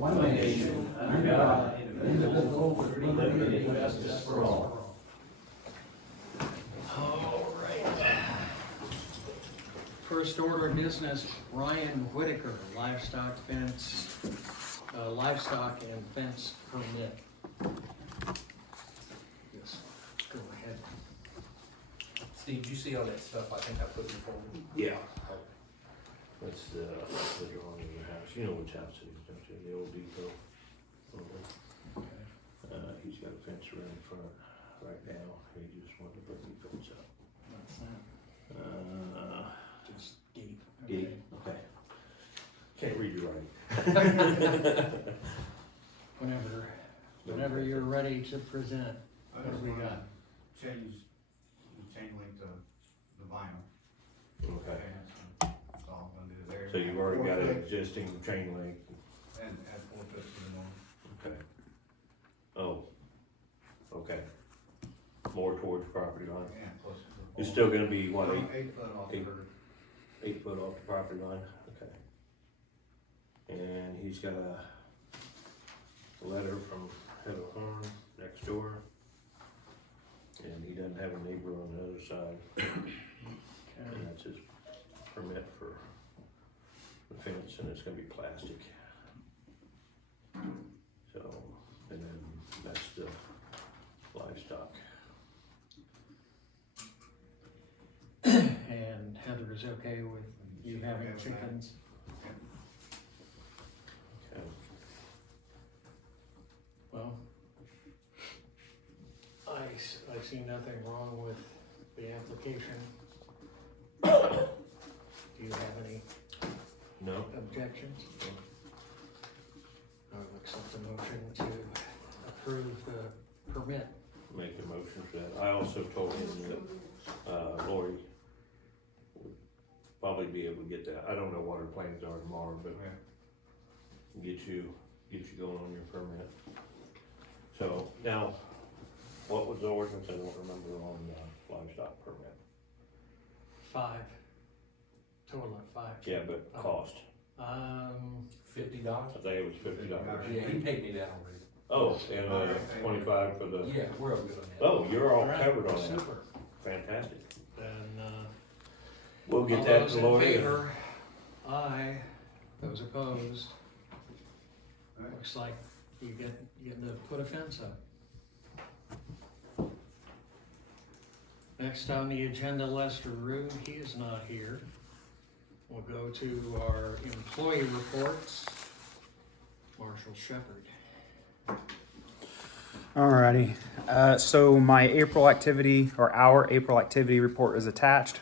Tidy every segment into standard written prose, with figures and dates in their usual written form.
one nation, under God, indivisible, with liberty and justice for all. All right. First order of business, Ryan Whitaker, livestock and fence permit. Yes, go ahead. Steve, did you see all that stuff I think I put in for you? Yeah. That's the drawing of the house. You know which house it is, don't you? The old depot. He's got a fence around the front right now. He just wanted to put the fence up. What's that? Just gate. Gate, okay. Can't read your writing. Whenever you're ready to present, I what just do we wanna got? change the chain link to the vinyl. Okay. That's all I'm gonna do there. So you've already got 4 an foot existing chain link. And add 4 foot to the norm. Okay. Oh. Okay. More towards the property line. Yeah, close to the. You're still gonna be, what, 8 foot off the eight- curb. 8 foot off the property line? Okay. And he's got a letter from Heather Horn next door. And he doesn't have a neighbor on the other side. And that's his permit for the fence, and it's gonna be plastic. So, and then that's the livestock. And Heather is okay with you She's having okay with that. chickens? Okay. Well, I see nothing wrong with the application. Do you have any No? objections? I would accept the motion to approve the permit. Make a motion for that. I also told him that, Lori would probably be able to get that. I don't know what her plans are tomorrow, but get you going on your permit. So, now, what was the ordinance? I don't remember on the livestock permit. 5, total of 5. Yeah, but cost. $50? I think it was $50. Yeah, he paid me that already. Oh, and 25 for the, Yeah, we're all good on that. oh, you're all right, covered on that. Super. Fantastic. Then, We'll get all that those to in Lori. favor? Aye. Those opposed? Alright. Looks like you get to put a fence up. Next on the agenda, Lester Rude, he is not here. We'll go to our employee reports. Marshall Shepherd. Alrighty, so my April activity, or our April activity report is attached.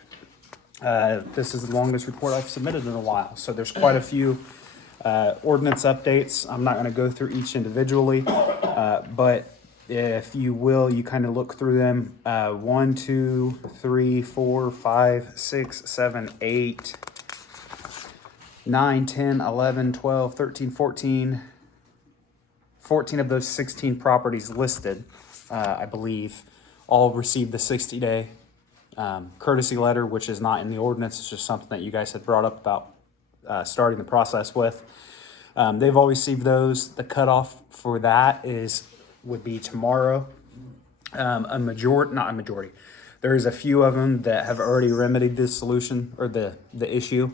This is the longest report I've submitted in a while, so there's quite a few ordinance updates. I'm not gonna go through each individually, but if you will, you kind of look through them. 1, 2, 3, 4, 5, 6, 7, 8, 9, 10, 11, 12, 13, 14. 14 of those 16 properties listed, I believe, all received the 60-day courtesy letter, which is not in the ordinance. It's just something that you guys had brought up about starting the process with. They've all received those. The cutoff for that would be tomorrow. Not a majority. There is a few of them that have already remedied this solution or the issue.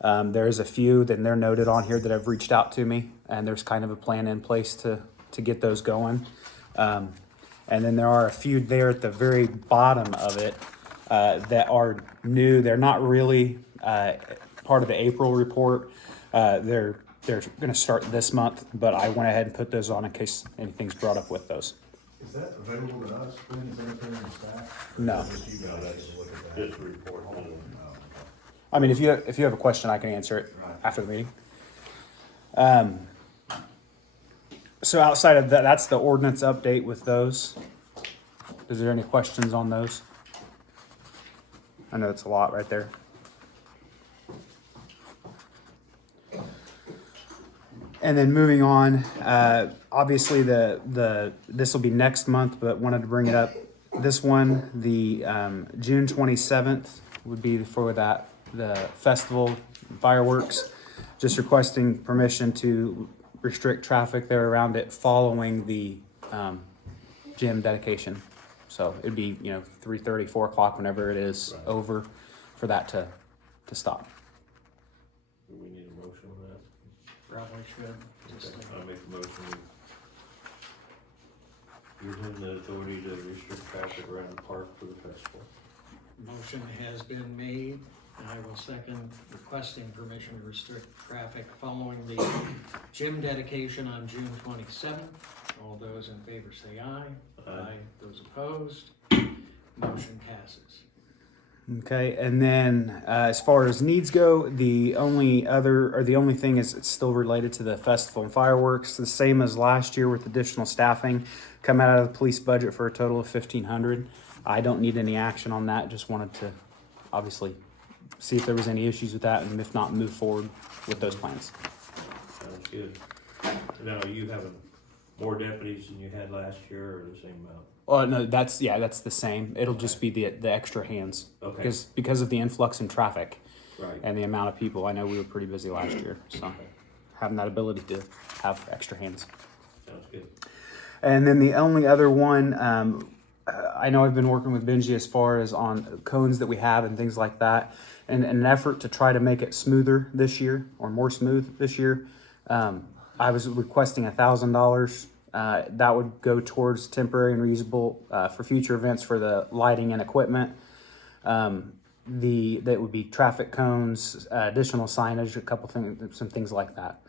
There's a few that they're noted on here that have reached out to me, and there's kind of a plan in place to get those going. And then there are a few there at the very bottom of it that are new. They're not really part of the April report. They're going to start this month, but I went ahead and put those on in case anything's brought up with those. Is that available to us, Quinn, Secretary and staff? No. Just you No, guys that's to look at that? just a report. Oh, okay. I mean, if you have a question, I can answer it Right. after the meeting. So outside of that, that's the ordinance update with those. Is there any questions on those? I know it's a lot right there. And then moving on, obviously this will be next month, but wanted to bring it up. This one, the June 27th would be for the festival fireworks. Just requesting permission to restrict traffic there around it following the gym dedication. So it'd be, 3:30, 4 o'clock, whenever it is Right. over, for that to stop. Do we need a motion on that? Probably should. Just Okay, I'll make a motion. Give him the authority to restrict traffic around the park for the festival. Motion has been made, and I will second, requesting permission to restrict traffic following the gym dedication on June 27th. All those in favor say aye. Aye. Those opposed, motion passes. Okay, and then as far as needs go, the only thing is it's still related to the festival and fireworks, the same as last year with additional staffing, come out of the police budget for a total of $1,500. I don't need any action on that. Just wanted to obviously see if there was any issues with that, and if not, move forward with those plans. Sounds good. Now, are you having more deputies than you had last year, or the same amount? Oh no, that's the same. It'll just be the extra hands Okay, because of the influx in traffic right. and the amount of people. I know we were pretty busy last year, so having that ability to have extra hands. Sounds good. And then the only other one, I know I've been working with Benji as far as on cones that we have and things like that, and in an effort to try to make it smoother this year, or more smooth this year. I was requesting $1,000. That would go towards temporary and reusable for future events for the lighting and equipment. That would be traffic cones, additional signage, a couple things, some things like that.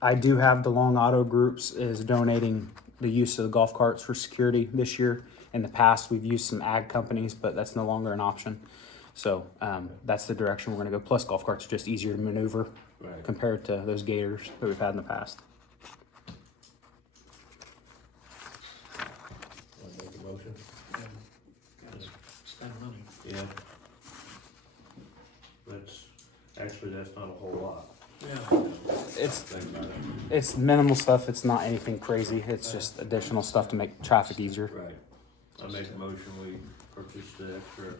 I do have the Long Auto Groups is donating the use of the golf carts for security this year. In the past, we've used some ag companies, but that's no longer an option. So that's the direction we're going to go. Plus, golf carts are just easier to maneuver Right. compared to those Gators that we've had in the past. Want to make a motion? Gotta spend money. Yeah. That's not a whole lot. Yeah. It's Think about it. It's minimal stuff. It's not anything crazy. It's just additional stuff to make traffic easier. Right. I make a motion, we purchase the extra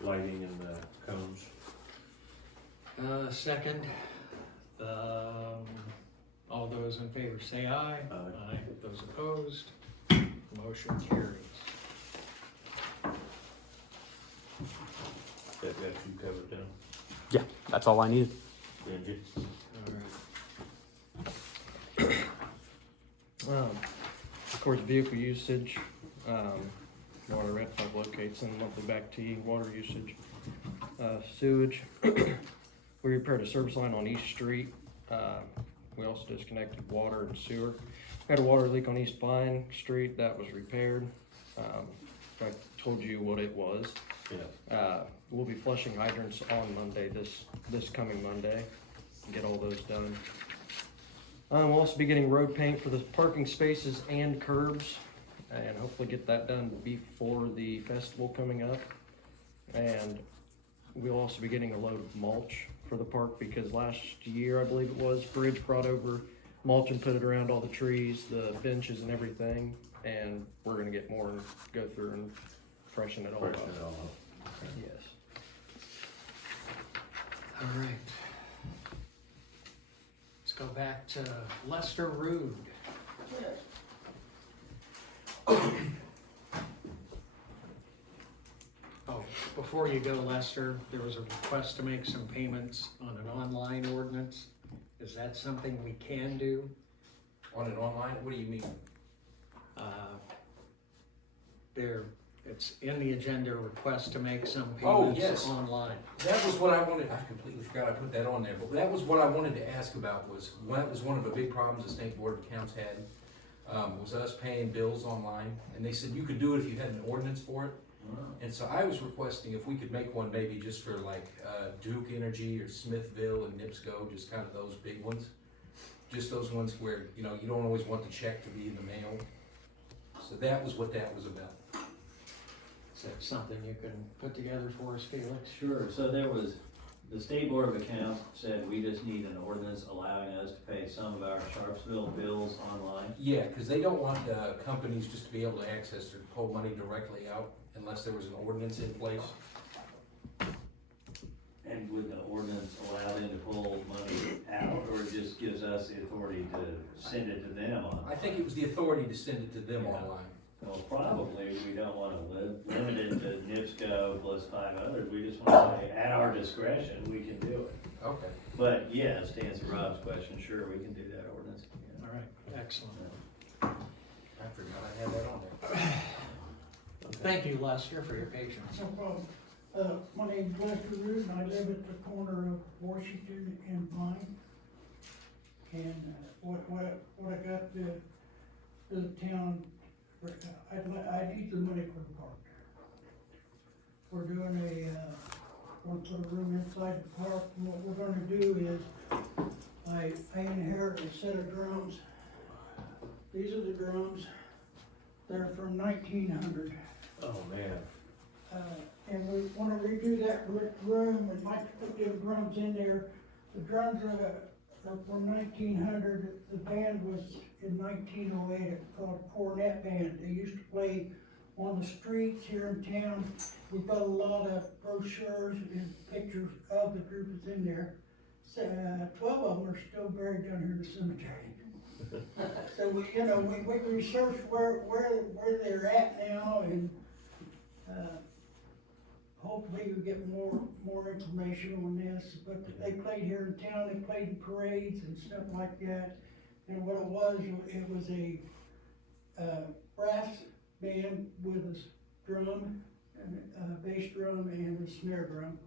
lighting and the cones. Second, all those in favor say aye. Aye. Those opposed, motion carries. That got you covered down. Yeah, that's all I needed. Benji? All right. Of course, vehicle usage, water rent fund locates and monthly back T, water usage, sewage. We repaired a service line on East Street. We also disconnected water and sewer. Had a water leak on East Vine Street, that was repaired. I told you what it was. Yeah. We'll be flushing hydrants on Monday, this coming Monday, get all those done. We'll also be getting road paint for the parking spaces and curbs, and hopefully get that done before the festival coming up. And we'll also be getting a load of mulch for the park, because last year, I believe it was, Bridge brought over mulch and put it around all the trees, the benches and everything, and we're gonna get more and go through and freshen it all Freshen up. it all up. Yes. All right. Let's go back to Lester Rude. Oh, before you go, Lester, there was a request to make some payments on an online ordinance. Is that something we can do? On an online, what do you mean? It's in the agenda, request to make some Oh, payments yes. online. That was what I wanted, I completely forgot I put that on there, but that was what I wanted to ask about, that was one of the big problems the State Board of Accounts had, was us paying bills online, and they said you could do it if you had an ordinance for it. And so I was requesting if we could make one maybe just for like Duke Energy or Smithville and NIPSCO, just kind of those big ones. Just those ones where, you don't always want the check to be in the mail. So that was what that was about. Is that something you can put together for us, Felix? Sure, so the State Board of Accounts said we just need an ordinance allowing us to pay some of our Sharpsville bills online. Yeah, because they don't want companies just to be able to access or pull money directly out unless there was an ordinance in place. And would the ordinance allow them to pull money out, or just just gives us the authority to send it to them on. I think it was the authority to send it to them Yeah. online. Well, probably, we don't wanna limit it to NIPSCO plus 5 others, we just wanna say, at our discretion, we can do it. Okay. But yes, to answer Rob's question, sure, we can do that ordinance. All right, excellent. I forgot I had that on there. Thank you, Lester, for your patience. No problem. My name's Lester Root, and I live at the corner of Washington and Vine. And, what I got the town, I need the money for the park. We're doing want to put a room inside the park, and what we're gonna do is, I inherit a set of drums. These are the drums, they're from 1900. Oh, man. And we wanna redo that room, we'd like to put them drums in there. The drums are from 1900, the band was in 1908, it's called Cornet Band. They used to play on the streets here in town. We've got a lot of brochures and pictures of the group that's in there. 12 of them are still buried down here in the cemetery. So we researched where they're at now, and hopefully we get more information on this. But they played here in town, they played in parades and stuff like that. And what it was a brass band with a drum, and a bass drum and a snare drum.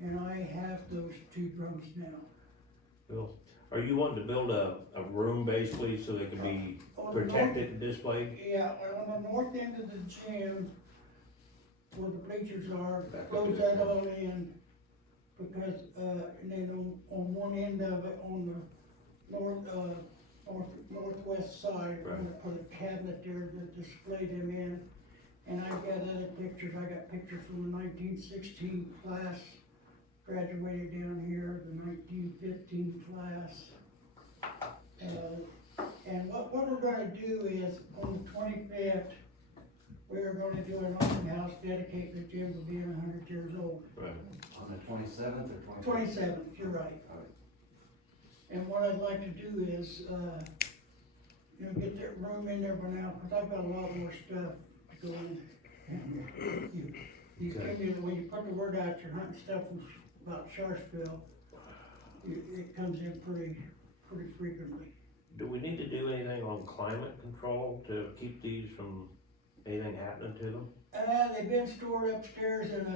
And I have those 2 drums now. Bill, are you wanting to build a room basically so they can be On the protected and displayed? Yeah, on the north end of the gym, where the bleachers are, close that all in, because, and then on one end of it, on the northwest side, Right. on the cabinet there to display them in. And I've got other pictures, I got pictures from the 1916 class, graduated down here, the 1915 class. And what we're gonna do is, on the 25th, we're gonna do an open house dedicating the gym to being 100 years old. Right. On the 27th or 27th, you're right. And what I'd like to do is, get that room in there for now, cause I've got a lot more stuff to go in. When you put the word out, you're hunting stuff about Sharpsville, it comes in pretty frequently. Do we need to do anything on climate control to keep these from anything happening to them? They've been stored upstairs in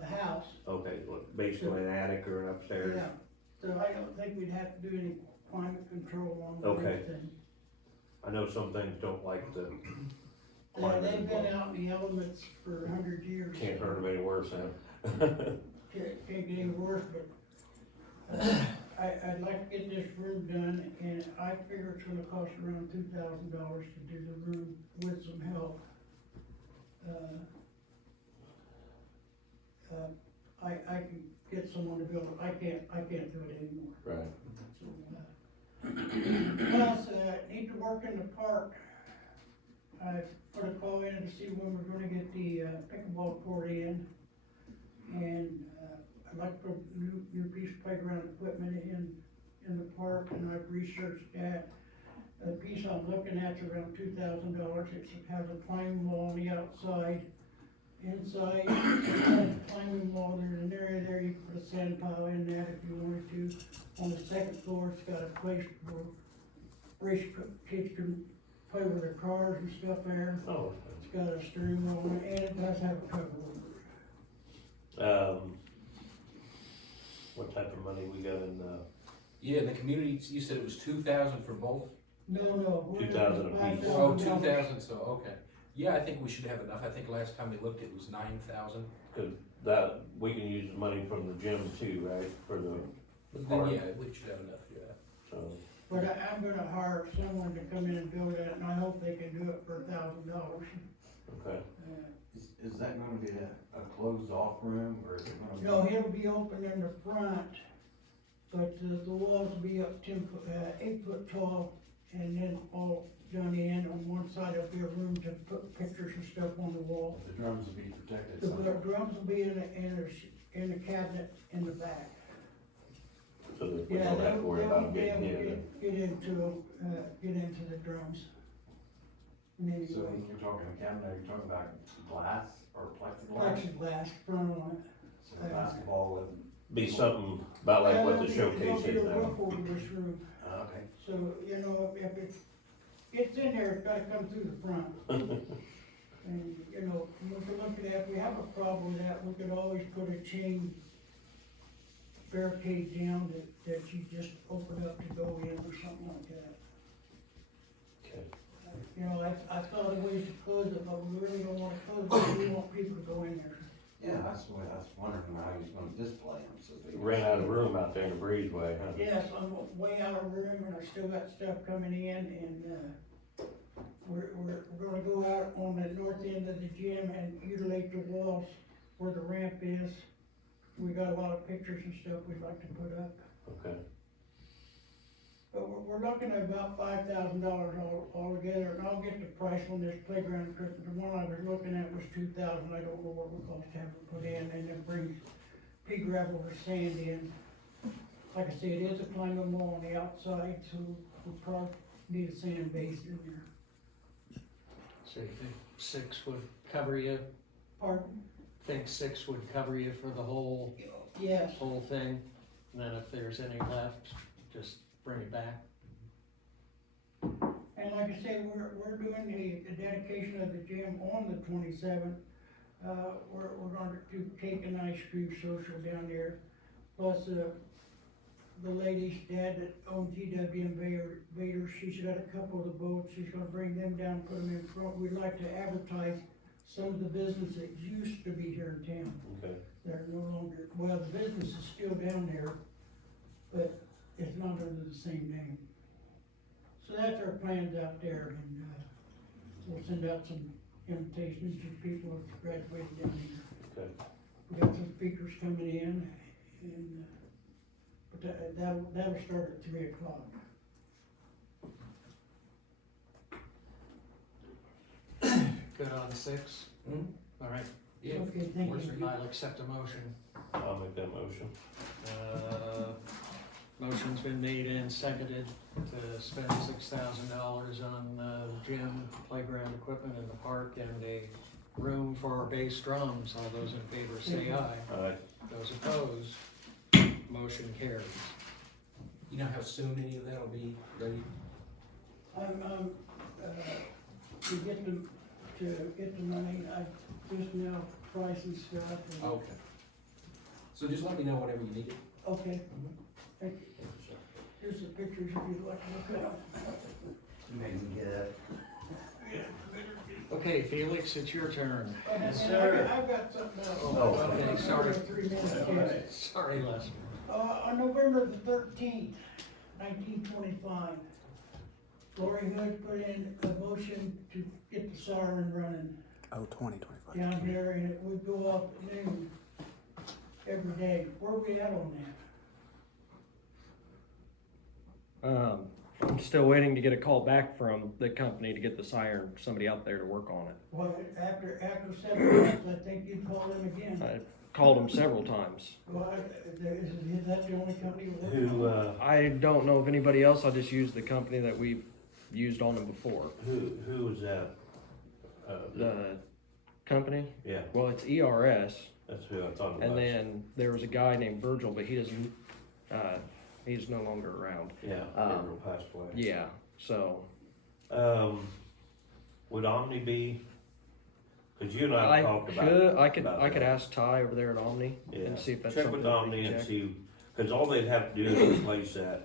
a house. Okay, look, basically an attic or an upstairs? Yeah, so I don't think we'd have to do any climate control on Okay. anything. I know some things don't like the They've been out in the elements for 100 years. can't hurt them any worse, huh? Can't get any worse, but, I'd like to get this room done, and I figure it's gonna cost around $2,000 to do the room with some help. I can get someone to build it, I can't do it anymore. Right. Plus, need to work in the park. I put a call in to see when we're gonna get the pickleball court in. And, I'd like to put new piece of playground equipment in the park, and I've researched that. The piece I'm looking at's around $2,000. It has a climbing wall on the outside. Inside the climbing wall, there's an area there, you can put a sand pile in that if you wanted to. On the second floor, it's got a place where kids can play with their cars and stuff there. Oh, It's got a steering wheel on it, and it does have a cover over it. what type of money we got in the, Yeah, in the community, you said it was 2,000 for both? No. 2,000 apiece. Oh, 2,000, so, okay. Yeah, I think we should have enough. I think last time we looked, it was 9,000. cause that, we can use the money from the gym too, right, for the Then, park, yeah, we should have enough, yeah. so. But I'm gonna hire someone to come in and build it, and I hope they can do it for $1,000. Okay, Is that gonna be a closed off room, or is it gonna be? No, it'll be open in the front, but the walls will be up 8 foot tall, and then all done in. On one side, there'll be a room to put pictures and stuff on the wall. The drums will be protected The somewhere. drums will be in a cabinet in the back. We Yeah, don't have to worry they about won't them be able getting to hit. get into the drums. In any So way. you're talking a cabinet, you're talking about glass or plexiglass? Plexiglass front on it. So the basketball would, Be something about like what the There'll showcase be a is now. roof over this room, okay. so, you know, if it's in there, it's gotta come through the front. And, you know, we can look at that, if we have a problem with that, we could always put a chain barricade down that you just open up to go in or something like that. Okay. You know, I thought of ways to close it, but we really don't wanna close it, 'cause we want people to go in there. Yeah, that's what I was wondering how he's gonna display them, so they. Ran out of room out there in the breezeway, huh? Yes, I'm way out of room and I still got stuff coming in and, we're gonna go out on the north end of the gym and mutilate the walls where the ramp is. We got a lot of pictures and stuff we'd like to put up. Okay. But we're looking at about $5,000 altogether, and I'll get the price on this playground equipment. The one I was looking at was $2,000, I don't know what it would cost to have it put in, and then bring pea gravel or sand in. Like I said, it is a climbing wall on the outside, so we'll probably need a sand base in there. So you think 6 would cover you? Pardon? Think 6 would cover you for the whole Yes, thing? And then if there's any left, just bring it back? and like I said, we're doing the dedication of the gym on the 27th. We're gonna do cake and ice cream social down there, plus, the lady's dad that owns GW Invader, she's got a couple of the boats, she's gonna bring them down, put them in front. We'd like to advertise some of the business that used to be here in town. Okay. They're no longer, well, the business is still down there, but it's not under the same name. So that's our plans out there, and, we'll send out some invitations to people who've graduated down here. Okay. We got some speakers coming in, and, but that'll start at 3:00. Good on 6? Hmm? All right, Yeah. Okay, thank Works you. for you. I'll accept a motion. I'll make that motion. Motion's been made and seconded to spend $6,000 on gym, playground equipment in the park, and a room for our bass drums. All those in favor say aye. Alright. Those opposed, motion carries. You know how soon any of that'll be ready? To get the money, I just now pricing stuff. and- Okay. So just let me know whenever you need it. Okay, thank you. Here's the pictures if you'd like to look at them. Maybe get it. Okay, Felix, it's your turn. Yes, And sir. I've got something else. Oh, okay, sorry. 3 minutes, yes. Sorry, Les. On November the 13th, 1925, Lori Hood put in a motion to get the siren running Oh, 2025. down here, and it would go off at noon every day. Where are we at on that? I'm still waiting to get a call back from the company to get the siren, somebody out there to work on it. Well, after 7 months, I think you'd call them again. I've called them several times. Well, is that the only company you're working Who, on? I don't know of anybody else, I just used the company that we've used on them before. who was that? The company, Yeah, well, it's ERS, that's who I thought it was. and then there was a guy named Virgil, but he doesn't, he's no longer around. Yeah, Virgil passed away. Yeah, so, Would Omni be, cause you and I talked about. I could ask Ty over there at Omni Yeah. and see if that's Check something with that we Omni can and check. see, cause all they'd have to do is replace that,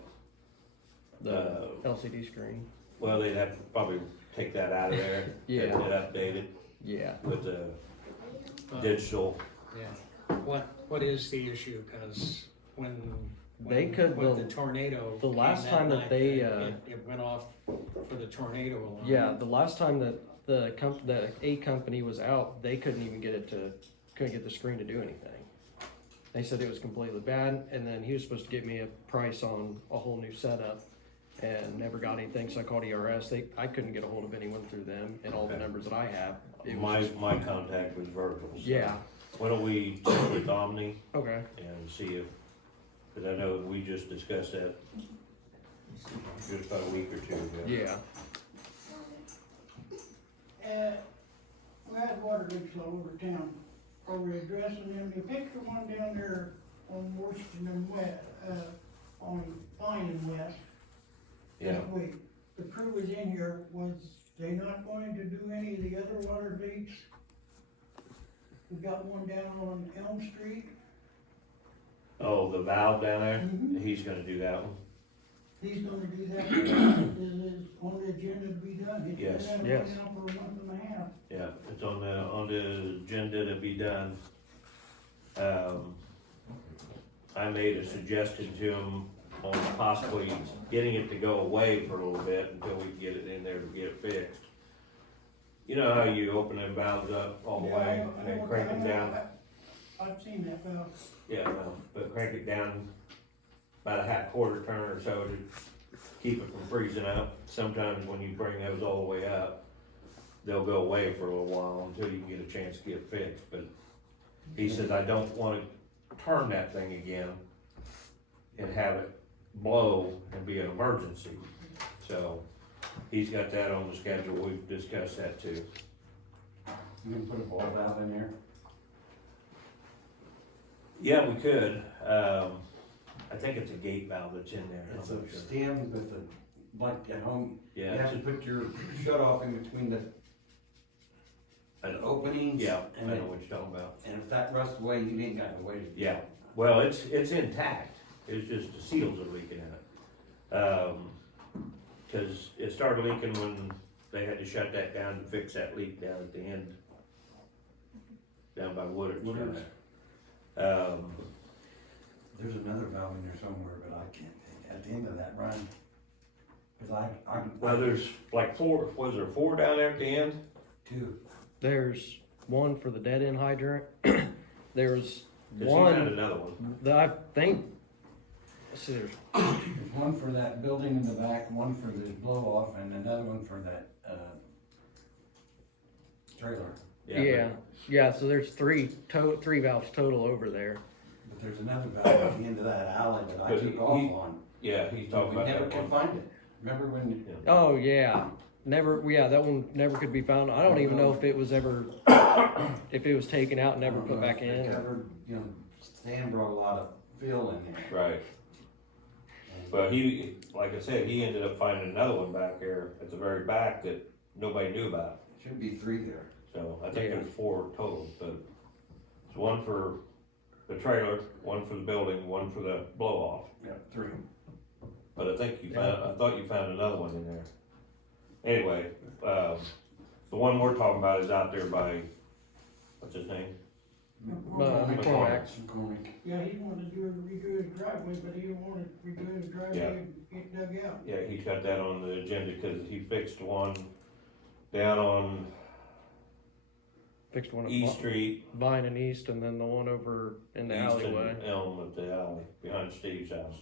The LCD screen, well, they'd have to probably take that out of there. Yeah. And update it yeah. with the Uh, digital. Yeah. What is the issue? Cause when They could- when the tornado. the came last time that night, they, it went off for the tornado alarm. Yeah, the last time that the A company was out, they couldn't even couldn't get the screen to do anything. They said it was completely bad, and then he was supposed to get me a price on a whole new setup, and never got anything, so I called ERS. I couldn't get a hold of anyone through them, and all the Okay. numbers that I have. It was just- My contact was Virgil. So yeah, Why don't we check with Omni okay, and see if Cause I know we just discussed that just about a week or two ago. Yeah. We had water leaks all over town. Are we addressing them? You picked the one down there on Washington and West, on Pine and West Yeah, this week. The crew was in here, was they not going to do any of the other water leaks? We got one down on Elm Street. oh, the valve down there, Mhm. he's gonna do that one. He's gonna do that. Is it on the agenda to be done? It's been Yes. out Yes. now for a month and a half. Yeah, it's on the agenda to be done. I made a suggestion to him on possibly getting it to go away for a little bit until we can get it in there to get it fixed. You know how you open them valves up all the Yeah, way I and then know- crank I them know- down? I've seen that valve. Yeah, well, but crank it down about a half quarter turn or so to keep it from freezing up. Sometimes when you bring those all the way up, they'll go away for a little while until you can get a chance to get it fixed, but he says, I don't wanna turn that thing again and have it blow and be an emergency. So, he's got that on the schedule, we've discussed that too. You can put a ball valve in there? Yeah, we could, I think it's a gate valve that's in there. It's I'm a not sure. stem with a, like at home, you Yeah, have to put your shut off in between the openings. yeah, I And know then, what you're talking about. and if that rusts away, you ain't got no way to. Yeah, well, it's intact, it's just the seals are leaking in it. Cause it started leaking when they had to shut that down to fix that leak down at the end. Down by Woodard's down Woodard's. there. There's another valve in there somewhere, but I can't, at the end of that run. Cause I. Well, there's like four, was there four down there at the end? Two. There's one for the dead end hydrant. There's Cause he found one another one. that I think, let's see, there's, There's one for that building in the back, one for the blow off, and another one for that, trailer. yeah, so there's three valves total over there. But there's another valve at the end of that alley that I But took he- off on. Yeah, he's But talking we about never that could one. find it. Remember when? Oh, yeah, that one never could be found. I don't even know if it was ever, if it was taken out and never put back They in. covered, you know, Stan brought a lot of fill in there. Right, but he, like I said, he ended up finding another one back there at the very back that nobody knew about. Should be three there. So I think Yeah. there's four total, but it's one for the trailer, one for the building, one for the blow off. Yep, three. But I think I thought you found another one in there. Anyway, the one we're talking about is out there by, what's his name? McCormack. McCormick. Yeah, he wanted to redo his driveway, but he didn't want to redo his driveway and get dug out. Yeah, he's got that on the agenda because he fixed one down on Fixed one East at Street, Vine and East, and then the one over in the East alleyway. and Elm at the alley behind Steve's house.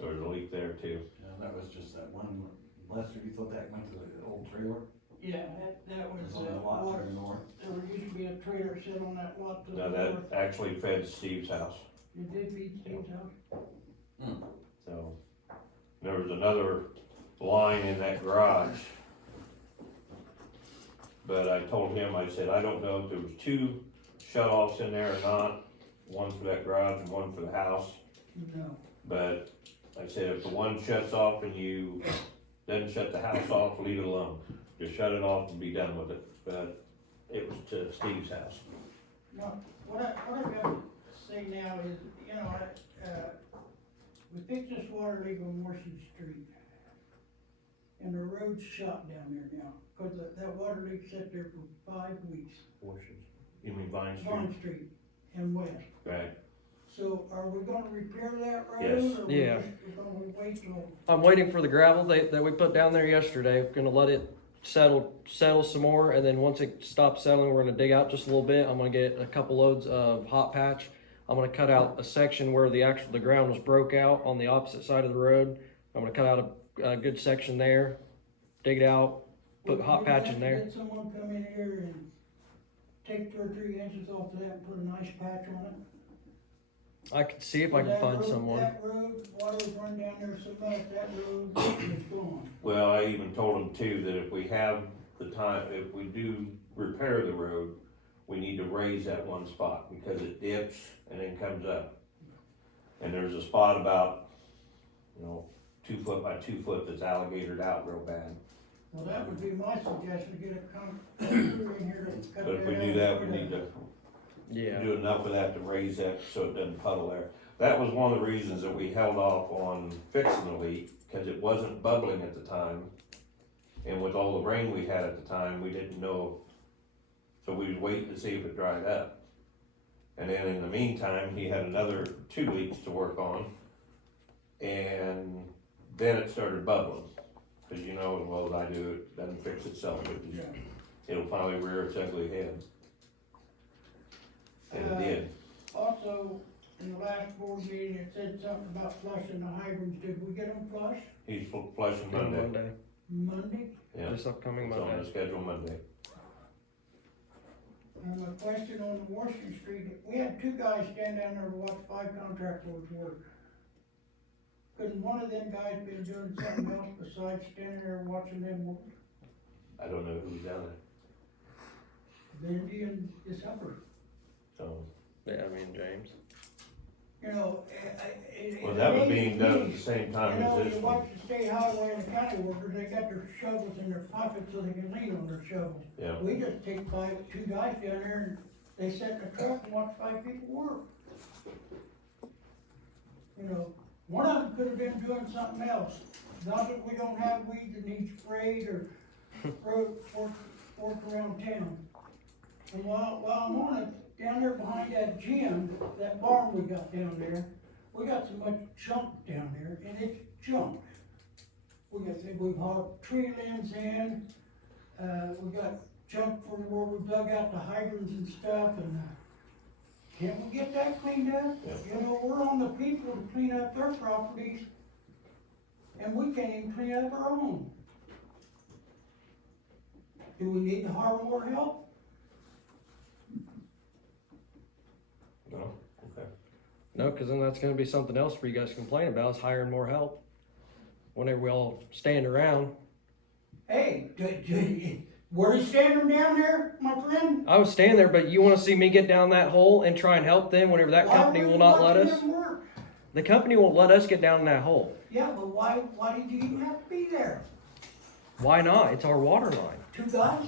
There was a leak there too. Yeah, that was just that one, Lester, you thought that went to the old trailer? Yeah, that was, It's on the lot to water, the north. there used to be a trailer set on that lot to the Now north. that actually fed Steve's house. It did feed Steve's house. So, there was another line in that garage. But I told him, I said, I don't know if there was two shut-offs in there or not, one for that garage and one for the house. No. But I said, if the one shuts off and you doesn't shut the house off, leave it alone. Just shut it off and be done with it. But it was to Steve's house. No, what I gotta say now is, you know, we fixed this water leak on Morrison Street. And the road's shot down there now, cause that water leak sat there for 5 weeks. You mean Vine Street? Vine Street and west. Right. So are we gonna repair that road? Yes. Or we Yeah. we're gonna wait till, I'm waiting for the gravel that we put down there yesterday. Gonna let it settle some more, and then once it stops settling, we're gonna dig out just a little bit. I'm gonna get a couple loads of hot patch. I'm gonna cut out a section where the ground was broke out on the opposite side of the road. I'm gonna cut out a good section there, dig it out, put hot patch in there. Get someone come in here and take 2 or 3 inches off that and put a nice patch on it? I could see if I can That find road- someone. That road, water's run down there so much, that road is gone. Well, I even told him too, that if we have the time, if we do repair the road, we need to raise that one spot, because it dips and then comes up. And there's a spot about, 2 foot by 2 foot that's alligatored out real bad. Well, that would be my suggestion, to get a crew in here to cut that out. But if we do that, we need to Yeah. do enough of that to raise that so it doesn't puddle there. That was one of the reasons that we held off on fixing the leak, cause it wasn't bubbling at the time. And with all the rain we had at the time, we didn't know, so we was waiting to see if it dried up. And then in the meantime, he had another 2 leaks to work on. And then it started bubbling, cause you know as well as I do, it doesn't fix itself, it'll finally rear its ugly head. And it did. Also, in the last board meeting, it said something about flushing the hydrants, did we get them flushed He's flushing On Monday. Monday. Monday? Yeah, This upcoming it's on Monday. the schedule Monday. And a question on Washington Street, we had 2 guys stand down there to watch 5 contractors work. Couldn't one of them guys been doing something else besides standing there watching them work? I don't know who's down there, Bendy and this upper, so. Yeah, I mean, James. you know, Well, that was being done at the same You time know, as you this watch one. the state highway and the county workers, they got their shovels in their pockets so they can lean on their shovels. Yeah, We just take 2 guys down there and they sit in the truck and watch 5 people work. You know, one of them could have been doing something else. Not that we don't have weeds that need sprayed or work around town. And while I'm on it, down there behind that gym, that barn we got down there, we got so much junk down there, and it's junk. We've hauled tree limbs in, we got junk from where we dug out the hydrants and stuff, and, can't we get that cleaned up? Yeah. You know, we're on the people to clean up their properties, and we can't even clean up our own. Do we need to hire more help? no, okay. No, because then that's going to be something else for you guys to complain about, is hiring more help. Whenever we all stand around. Hey, were you standing down there, my friend? I was standing there, but you want to see me get down that hole and try and help them whenever that company will not let us? The company won't let us get down in that hole. Yeah, but why did you even have to be there? Why not? It's our water line. 2 guys?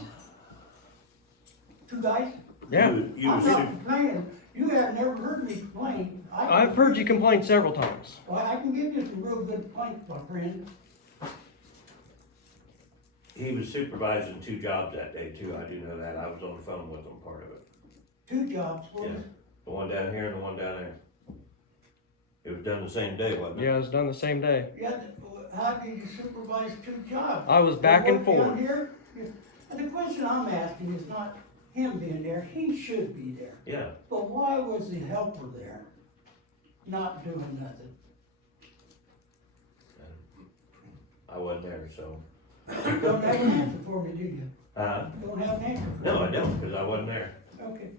2 guys? Yeah. You I'm was not complaining, you have never heard me complain. I've heard you complain several times. Well, I can give you some real good complaints, my friend. He was supervising 2 jobs that day too, I do know that, I was on the phone with him, part of it. 2 jobs, what Yeah. is, The one down here and the one down there. It was done the same day, wasn't it? Yeah, it was done the same day. yeah, how did you supervise 2 jobs? I was back and You work down forth. here? And the question I'm asking is not him being there, he should be there. Yeah, But why was the helper there, not doing nothing? I wasn't there, so. Don't have an answer for me, do you? Don't have an answer for me? No, I don't, cause I wasn't there. Okay.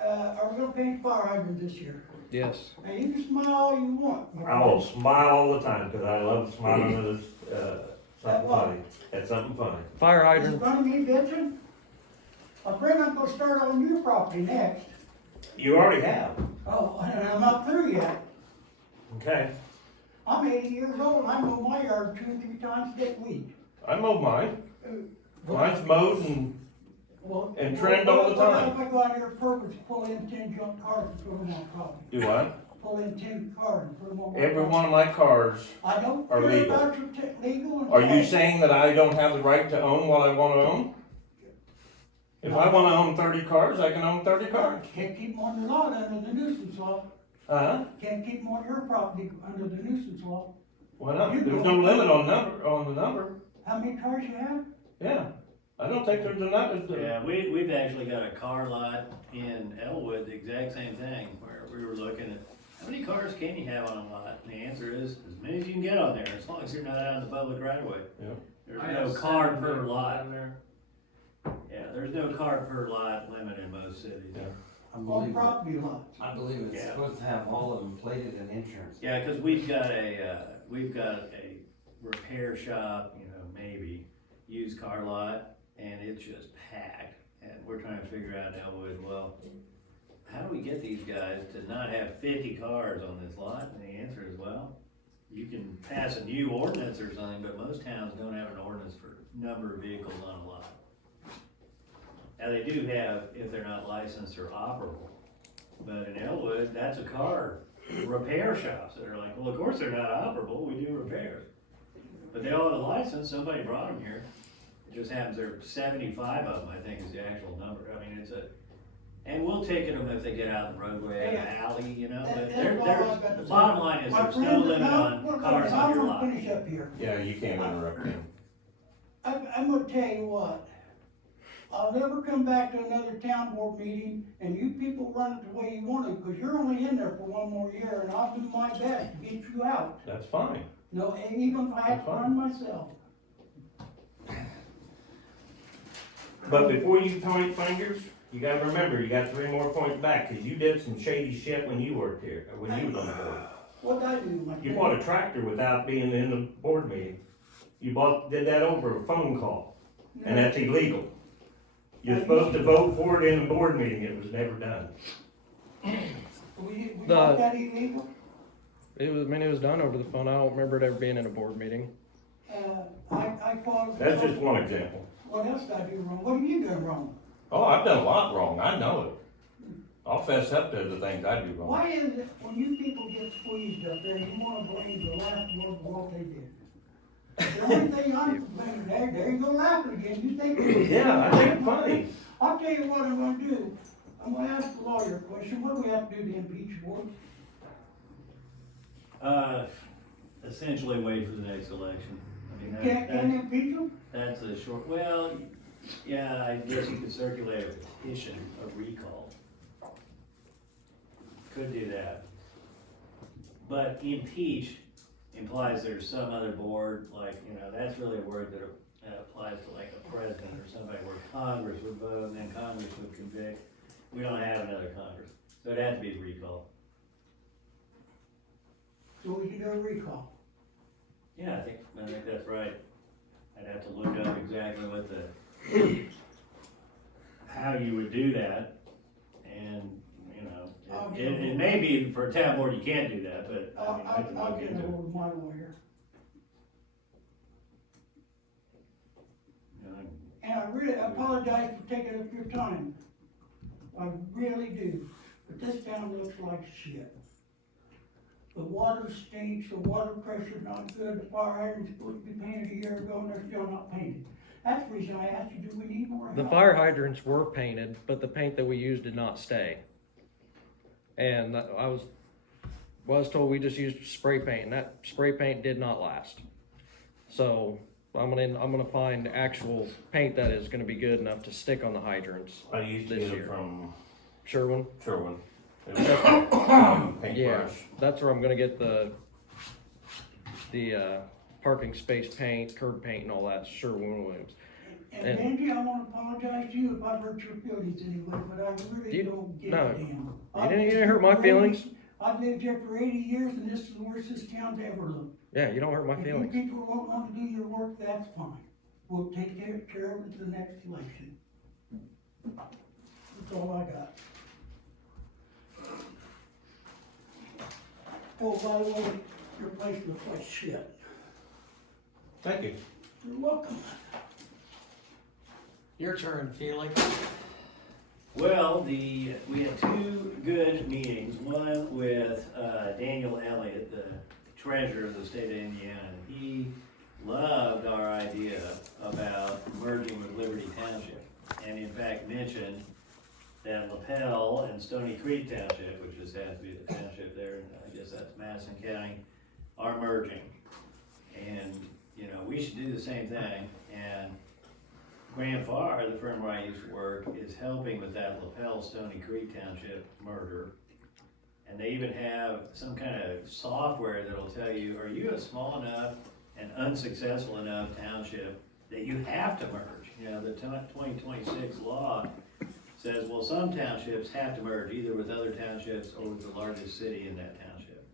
Are we gonna paint fire hydrant this year? Yes. Now, you can smile all you want. my I will friend. smile all the time, cause I love smiling at this, something what? funny, at something funny. Fire In hydrant. front of me, bitching? My friend, I'm gonna start on your property next. You already have. Oh, and I'm not through yet. Okay. I'm 80 years old, and I mow my yard 2 or 3 times a week. I mowed mine. Mine's mowed and, Well, And trimmed all the what time. if I go out here purpose, pull in 10 junk cars and put them on property? do what? Pull in 10 cars and put them on my Every property? one of my cars, I don't are care legal. about your legal and. are you saying that I don't have the right to own what I wanna own? If I wanna own 30 cars, I can own 30 cars. Can't keep them on your lot under the nuisance law. Can't keep them on your property under the nuisance law. Why not? There's no limit on the number. How many cars you have? Yeah. I don't think there's a number. Yeah, we've actually got a car lot in Elwood, the exact same thing, where we were looking at, how many cars can you have on a lot? And the answer is, as many as you can get on there, as long as you're not out in the public right of way. Yeah. There's no car per lot. Yeah, there's no car per lot limit in most cities. Yeah. on Unbelievable. property lots. I believe it's Yeah. supposed to have all of them plated and insurance. Yeah, cause we've got a repair shop, you know, maybe, used car lot, and it's just packed. And we're trying to figure out in Elwood, well, how do we get these guys to not have 50 cars on this lot? And the answer is, well, you can pass a new ordinance or something, but most towns don't have an ordinance for number of vehicles on a lot. Now, they do have, if they're not licensed or operable, but in Elwood, that's a car repair shops that are like, well, of course they're not operable, we do repairs. But they all have a license, somebody brought them here. It just happens there are 75 of them, I think is the actual number. I mean, and we'll ticket them if they get out of the roadway, in the alley, you know, but That's all I've got to the say. bottom line is My there's no friend, limit now, on cars on your I'm lot. gonna finish up here. Yeah, you can't interrupt him. I'm gonna tell you what, I'll never come back to another town board meeting and you people run it the way you want it, cause you're only in there for one more year and I'll do my best to get you out. That's fine. No, and even if I have to run myself. But before you point fingers, you gotta remember, you got 3 more points back, cause you did some shady shit when you worked here, or when you was on the board. What'd I do, my You friend? bought a tractor without being in the board meeting. You did that over a phone call, and that's illegal. You're supposed to vote for it in the board meeting, it was never done. We The- got that illegal? It was done over the phone. I don't remember it ever being in a board meeting. I called. That's just one example. What else did I do wrong? What have you done wrong? Oh, I've done a lot wrong, I know it. I'll fess up to the things I do wrong. Why is it when you people get squeezed up there, you wanna blame the last word for what they did? The only thing I'm complaining, there you go laughing again, you think. Yeah, I think it's funny. I'll tell you what I'm gonna do, I'm gonna ask the lawyer a question, what do we have to do to impeach Ward? Essentially wait for the next election. I mean, Can impeach him? that's a short, well, yeah, I guess you could circulate a petition of recall. Could do that. But impeach implies there's some other board, like, you know, that's really a word that applies to like a president or somebody where Congress would vote and then Congress would convict. We don't have another Congress, so it'd have to be recall. So we can do a recall. Yeah, I think that's right. I'd have to look up exactly what how you would do that, and, you know, it may be for a town board you can't do that, but, I mean, I can I'll look get into it. ahold of my lawyer. You know, And I really apologize for taking up your time. I really do. But this town looks like shit. The water stinks, the water pressure's not good, the fire hydrant's supposed to be painted a year ago and they're still not painted. That's the reason I asked you, do we need more help? The fire hydrants were painted, but the paint that we used did not stay. And I was told we just used spray paint, and that spray paint did not last. So I'm gonna find actual paint that is gonna be good enough to stick on the hydrants. I used to This get it year. from Sherwin? Sherwin. It was a paintbrush. Yeah, that's where I'm gonna get the parking space paint, curb paint and all that, Sherwin-Williams. And and- Benji, I wanna apologize to you if I've hurt your feelings anyway, but I really You- don't give no. a damn. You didn't hurt my feelings. I've lived here for 80 years and this is the worst this town's ever looked. Yeah, you don't hurt my If you feelings. people won't want to do your work, that's fine. We'll take care of it to the next election. That's all I got. Oh, by the way, your place looks like shit. Thank you. You're welcome. Your turn, Felix. Well, we had 2 good meetings, one with Daniel Elliott, the treasurer of the state of Indiana. He loved our idea about merging with Liberty Township, and in fact mentioned that LaPel and Stony Creek Township, which just happens to be the township there, and I guess that's Madison County, are merging. And, you know, we should do the same thing, and Graham Farr, the firm where I used to work, is helping with that LaPel Stony Creek Township merger. And they even have some kind of software that'll tell you, are you a small enough and unsuccessful enough township that you have to merge? You know, the 2026 law says, well, some townships have to merge either with other townships or with the largest city in that township.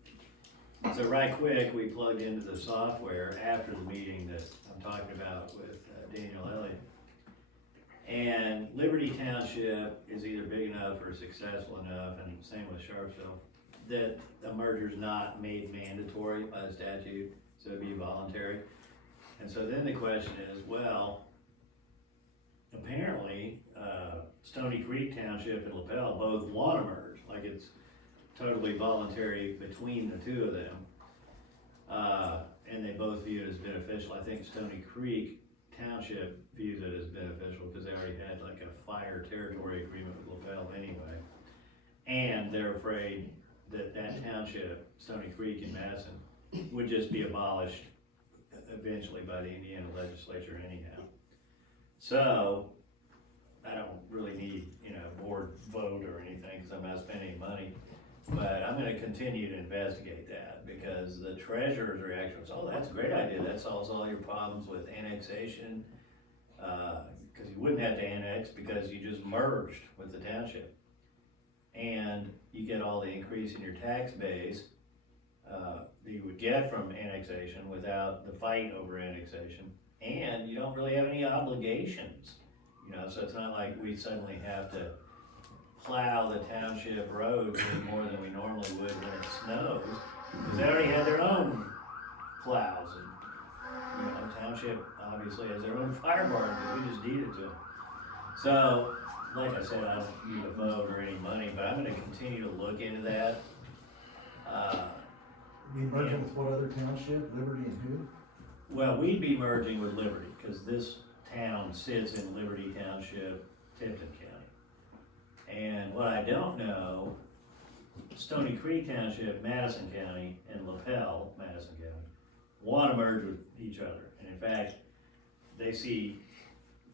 So right quick, we plugged into the software after the meeting that I'm talking about with Daniel Elliott. And Liberty Township is either big enough or successful enough, and same with Sharpsville, that a merger's not made mandatory by the statute, so it'd be voluntary. And so then the question is, well, apparently, Stony Creek Township and LaPel both wanna merge, like it's totally voluntary between the two of them. And they both view it as beneficial. I think Stony Creek Township views it as beneficial because they already had like a fire territory agreement with LaPel anyway. And they're afraid that that township, Stony Creek in Madison, would just be abolished eventually by the Indiana legislature anyhow. So, I don't really need, board vote or anything, because I'm not spending any money. But I'm gonna continue to investigate that, because the treasurer's reaction was, oh, that's a great idea, that solves all your problems with annexation. Cause you wouldn't have to annex, because you just merged with the township. And you get all the increase in your tax base, that you would get from annexation without the fight over annexation. And you don't really have any obligations, so it's not like we suddenly have to plow the township roads any more than we normally would when it snows, because they already had their own plows, and, township obviously has their own fire barn, because we just deed it to them. So, like I said, I don't need a vote or any money, but I'm gonna continue to look into that. You merging with what other township, Liberty and who? Well, we'd be merging with Liberty, because this town sits in Liberty Township, Tipton County. And what I don't know, Stony Creek Township, Madison County, and LaPel, Madison County, want to merge with each other. And in fact, they see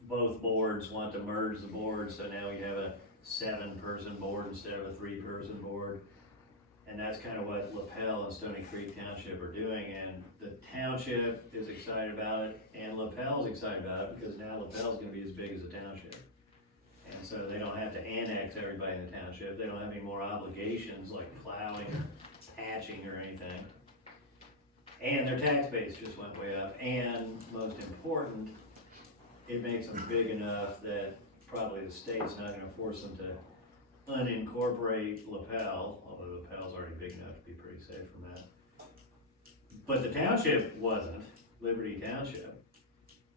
both boards want to merge the boards, so now we have a 7-person board instead of a 3-person board. And that's kind of what LaPel and Stony Creek Township are doing, and the township is excited about it, and LaPel's excited about it, because now LaPel's gonna be as big as the township. And so they don't have to annex everybody in the township, they don't have any more obligations like plowing, patching, or anything. And their tax base just went way up, and most important, it makes them big enough that probably the state's not gonna force them to unincorporate LaPel, although LaPel's already big enough to be pretty safe from that. But the township wasn't, Liberty Township,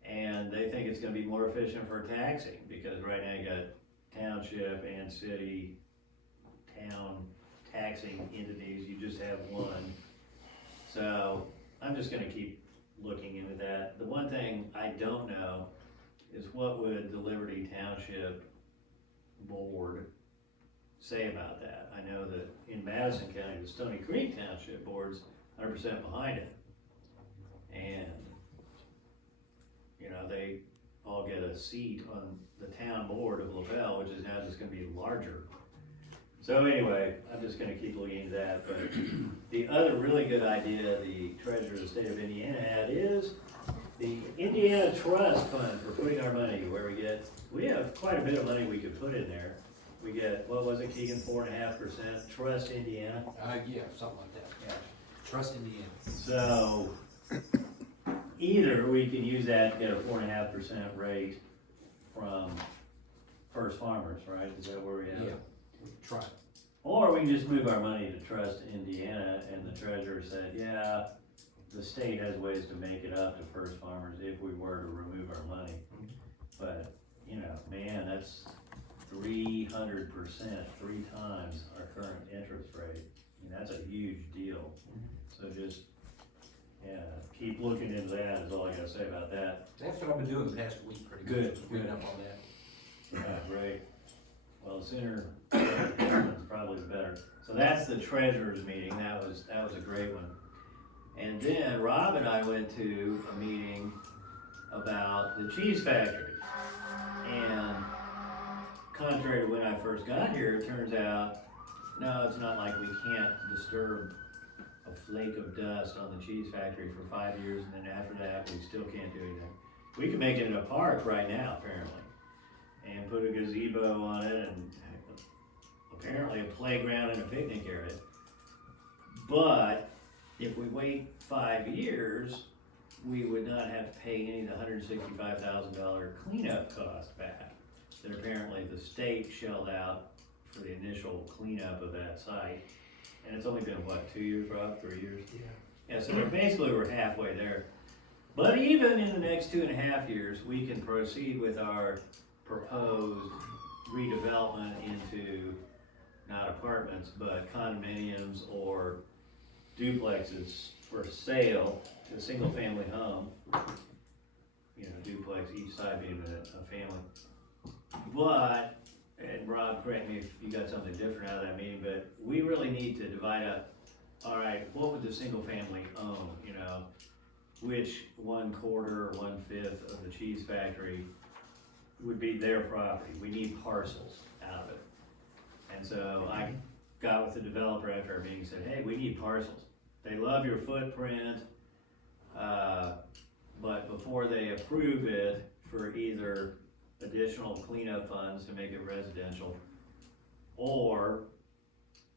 and they think it's gonna be more efficient for taxing, because right now you got township and city, town taxing entities, you just have one. So, I'm just gonna keep looking into that. The one thing I don't know is what would the Liberty Township board say about that. I know that in Madison County, the Stony Creek Township board's 100% behind it. And, they all get a seat on the town board of LaPel, which is now just gonna be larger. So anyway, I'm just gonna keep looking into that, but the other really good idea the treasurer of the state of Indiana had is the Indiana Trust Fund for putting our money where we have quite a bit of money we could put in there. We get, what was it, Keegan, 4.5%, Trust Indiana? Yeah, something like that, yeah. Trust Indiana. So, either we can use that to get a 4.5% rate from First Farmers, right? Is that where we have? Yeah, we try. Or we can just move our money to Trust Indiana, and the treasurer said, yeah, the state has ways to make it up to First Farmers if we were to remove our money. But, man, that's 300%, 3 times our current interest rate. That's a huge deal. So just, keep looking into that is all I gotta say about that. That's what I've been doing the past week, pretty much. Good, Reading good. up on that. Yeah, right. Well, the sooner it happens, probably the better. So that's the treasurer's meeting. That was a great one. And then Rob and I went to a meeting about the cheese factory. And contrary to when I first got here, it turns out, no, it's not like we can't disturb a flake of dust on the cheese factory for 5 years, and then after that, we still can't do anything. We can make it in a park right now, apparently. and put a gazebo on it and apparently a playground and a picnic area. But if we wait 5 years, we would not have to pay any of the $165,000 cleanup cost back that apparently the state shelled out for the initial cleanup of that site. And it's only been, what, 2 years, Rob, 3 years? Yeah, so basically we're halfway there. But even in the next 2.5 years, we can proceed with our proposed redevelopment into not apartments, but condominiums or duplexes for sale, a single family home. You know, duplex, each side being a family. But, and Rob, correct me if you got something different out of that meeting, but we really need to divide up, all right, what would the single family own, you know? Which 1/4 or 1/5 of the cheese factory would be their property. We need parcels out of it. And so I got with the developer after our meeting and said, hey, we need parcels. They love your footprint, but before they approve it for either additional cleanup funds to make it residential, or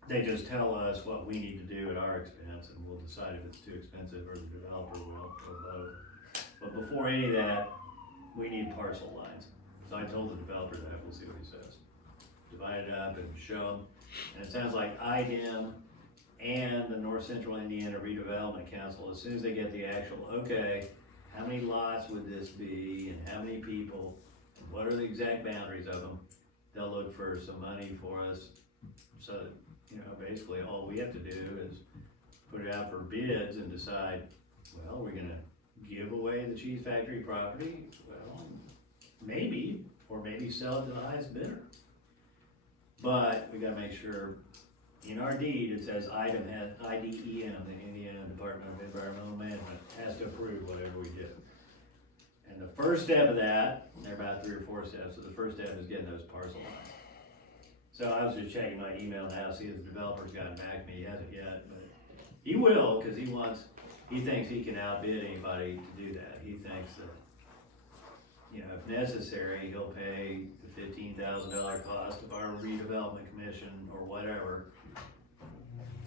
they just tell us what we need to do at our expense and we'll decide if it's too expensive or the developer will, or both. But before any of that, we need parcel lines. So I told the developer that, we'll see what he says. Divide it up and show them. And it sounds like IDEM and the North Central Indiana Redevelopment Council, as soon as they get the actual, okay, how many lots would this be and how many people, and what are the exact boundaries of them, they'll look for some money for us. So that, you know, basically all we have to do is put it out for bids and decide, well, we're gonna give away the cheese factory property, well, maybe, or maybe sell it to the highest bidder. But we gotta make sure, in our deed, it says IDEM, the Indiana Department of Environmental Management, has to approve whatever we do. And the first step of that, there are about 3 or 4 steps, so the first step is getting those parcel lines. So I was just checking my email now, see if the developer's gotten back to me, he hasn't yet, but he will, cause he thinks he can outbid anybody to do that. He thinks that, you know, if necessary, he'll pay the $15,000 cost of our redevelopment commission or whatever,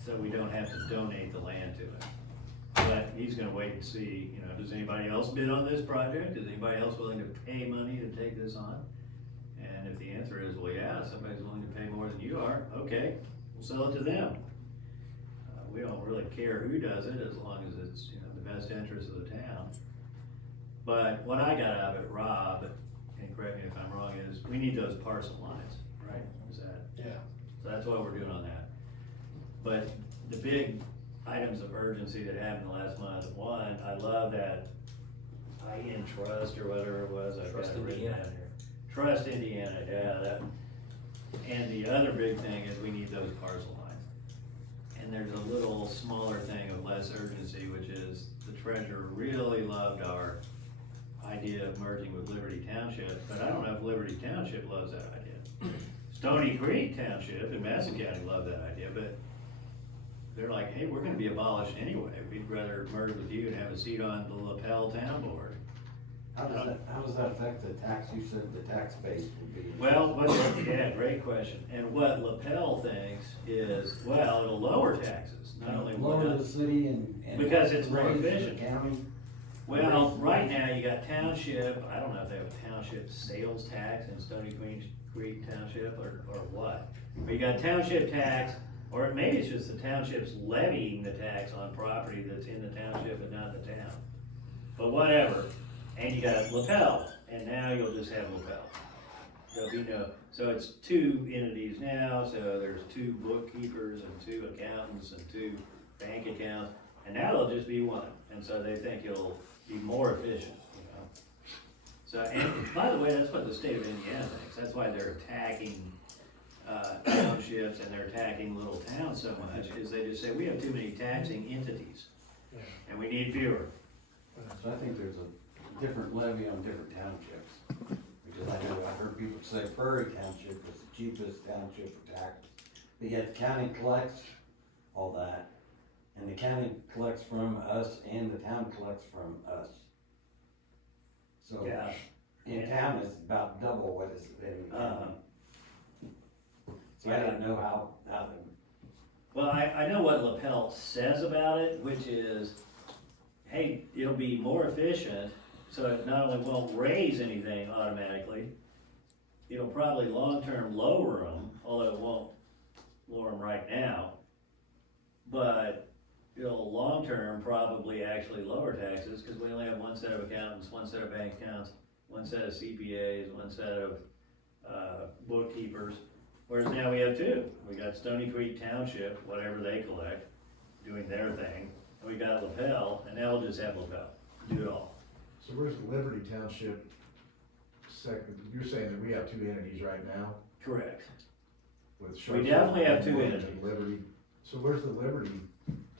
so we don't have to donate the land to him. But he's gonna wait and see, you know, does anybody else bid on this project? Is anybody else willing to pay money to take this on? And if the answer is, well, yeah, somebody's willing to pay more than you are, okay, we'll sell it to them. We don't really care who does it as long as it's, you know, the best interest of the town. But what I got out of it, Rob, and correct me if I'm wrong, is we need those parcel lines, right? Is that? Yeah. So that's what we're doing on that. But the big items of urgency that happened last month, one, I love that IN Trust or whatever it was. I've got Trust it written Indiana. down here. Trust Indiana, yeah, that. And the other big thing is we need those parcel lines. And there's a little smaller thing of less urgency, which is the treasurer really loved our idea of merging with Liberty Township, but I don't know if Liberty Township loves that idea. Stony Creek Township in Madison County love that idea, but they're like, hey, we're gonna be abolished anyway. We'd rather merge with you and have a seat on the LaPel Town Board. How does that affect the tax, you said the tax base would be? Well, yeah, great question. And what LaPel thinks is, well, it'll lower taxes, not only will Lower it, the city and. Because it's more raise the efficient. County. well, right now you got township, I don't know if they have a township sales tax in Stony Creek Township or what. But you got township tax, or maybe it's just the township's levying the tax on property that's in the township and not the town. But whatever, and you got LaPel, and now you'll just have LaPel. There'll be no, so it's 2 entities now, so there's 2 bookkeepers and 2 accountants and 2 bank accounts, and now it'll just be 1, and so they think it'll be more efficient, you know? So, and by the way, that's what the state of Indiana thinks, that's why they're attacking townships and they're attacking little towns so much, is they just say, we have too many taxing entities, Yeah. and we need fewer. So I think there's a different levy on different townships. Because I've heard people say Prairie Township is the cheapest township for taxes. But yet the county collects all that. And the county collects from us and the town collects from us. So, Yeah. In town, it's about double what it's in. So I yeah. don't know how the Well, I know what LaPel says about it, which is, hey, it'll be more efficient, so it not only won't raise anything automatically, it'll probably long-term lower them, although it won't lower them right now. But it'll long-term probably actually lower taxes, cause we only have one set of accountants, one set of bank accounts, one set of CPAs, one set of, bookkeepers. Whereas now we have two. We got Stony Creek Township, whatever they collect, doing their thing. And we got LaPel, and now we'll just have LaPel do it all. So where's the Liberty Township second, you're saying that we have two entities right now Correct. with We Sharpsville definitely have two and entities. Liberty, so where's the Liberty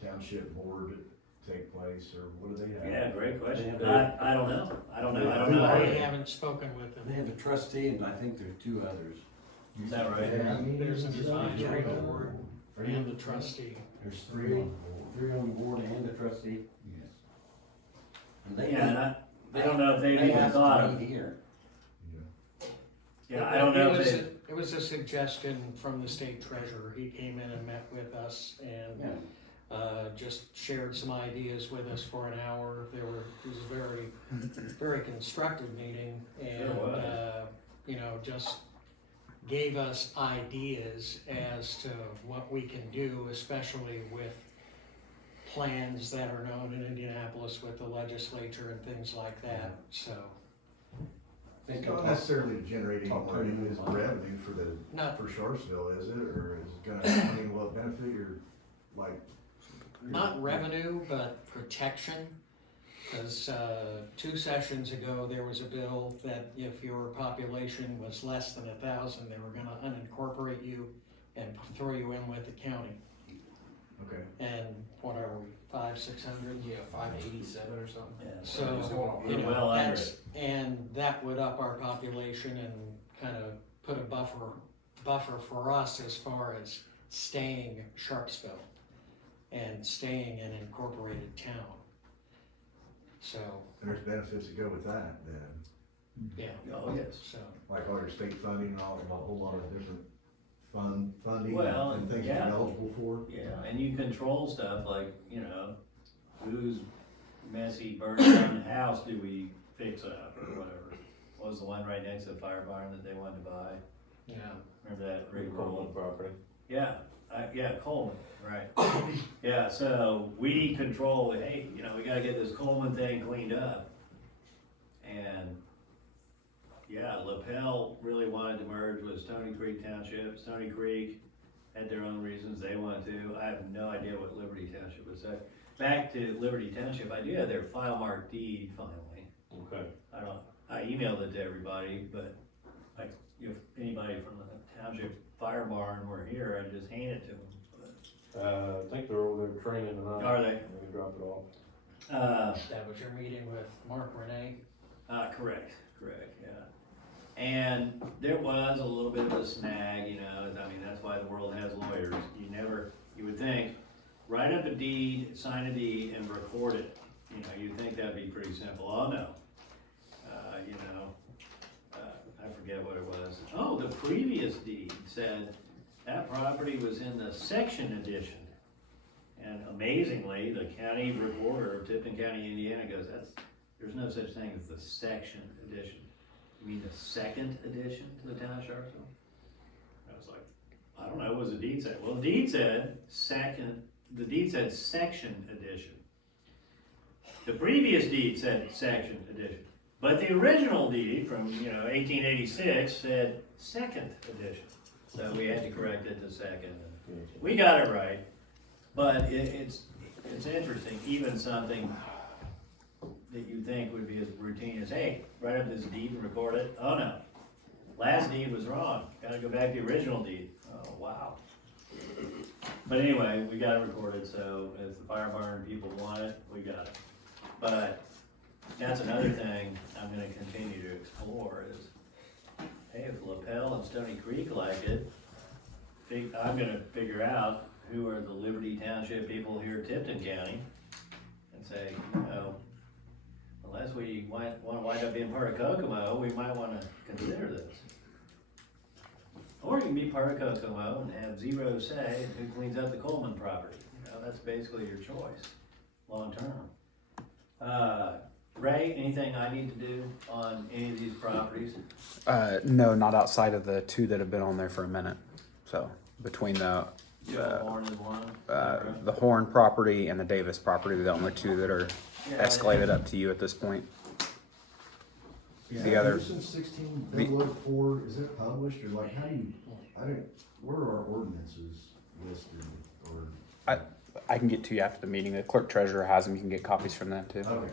Township Board take place, or what do they have? Yeah, great question. Yeah. I don't know. I don't know. I either. haven't spoken with They them. have a trustee, and I think there are two others. Is that right? There's an advisory Yeah. board Are you- and the trustee. There's three on the board and the trustee. Yes. And they Yeah, and I don't know if they've they even asked thought to of, meet here. Yeah. yeah, I don't know It if was they, a- It was a suggestion from the state treasurer. He came in and met with us and Yeah. just shared some ideas with us for an hour. It was a very constructive meeting and, Sure was. just gave us ideas as to what we can do, especially with plans that are known in Indianapolis with the legislature and things like that, so. It's not necessarily to generate any Talk to money, them it's about it. revenue for Not, for Sharpsville, is it, or is it gonna, I mean, will it benefit your, like, not revenue, but protection. Cause, 2 sessions ago, there was a bill that if your population was less than 1,000, they were gonna unincorporate you and throw you in with the county. okay, And what are we, 500-600? Yeah, 587 or something. yeah. So, It's going on. you know, Well under that's, and that would up our population and kind of put a buffer for us as far as staying Sharpsville and staying an incorporated town. So, and there's benefits that go with that, then, yeah, Oh, yes. so, like all your state funding and all, and a whole lot of different funding Well, and things yeah. you're eligible for. Yeah, and you control stuff like, whose messy burned down house do we fix up or whatever. What was the one right next to the fire barn that they wanted to buy? yeah. Remember that Rick Coleman Roland? property. Yeah, Coleman, right. Yeah, so we control, hey, we gotta get this Coleman thing cleaned up. And, yeah, LaPel really wanted to merge with Stony Creek Township. Stony Creek had their own reasons they wanted to. I have no idea what Liberty Township would say. Back to Liberty Township, I do have their file marked deed finally. Okay. I emailed it to everybody, but like, if anybody from the township fire barn were here, I'd just hand it to them. I think they're over there training tonight. Are they? They can drop it off. That was your meeting with Mark Renee? Correct, yeah. And there was a little bit of a snag, that's why the world has lawyers. You would think, write up a deed, sign a deed, and record it. You'd think that'd be pretty simple. Oh, no. I forget what it was. Oh, the previous deed said that property was in the section edition. And amazingly, the county recorder of Tipton County, Indiana goes, there's no such thing as the section edition. You mean the second edition to the town of Sharpsville? I was like, I don't know, what does the deed say? Well, the deed said section edition. The previous deed said section edition. But the original deed from, 1886 said second edition. So we had to correct it to second. We got it right. But it's interesting, even something that you think would be as routine as, hey, write up this deed and record it. Oh, no. Last deed was wrong. Gotta go back to the original deed. Oh, wow. But anyway, we got it recorded, so if the fire barn people want it, we got it. But that's another thing I'm gonna continue to explore is, hey, if LaPel and Stony Creek like it, I'm gonna figure out who are the Liberty Township people here in Tipton County and say, unless we wanna wind up being part of Kokomo, we might wanna consider this. Or you can be part of Kokomo and have zero say in who cleans up the Coleman property. You know, that's basically your choice, long term. Ray, anything I need to do on any of these properties? No, not outside of the two that have been on there for a minute. So between the Horn is one. the Horn property and the Davis property, are the only two that are Yeah, escalated up to you at this point. The other- Anderson 16 Bigelow Ford, is it published or like, how do you, where are our ordinances listed or? I can get to you after the meeting. The clerk treasurer has them. You can get copies from them too. Okay.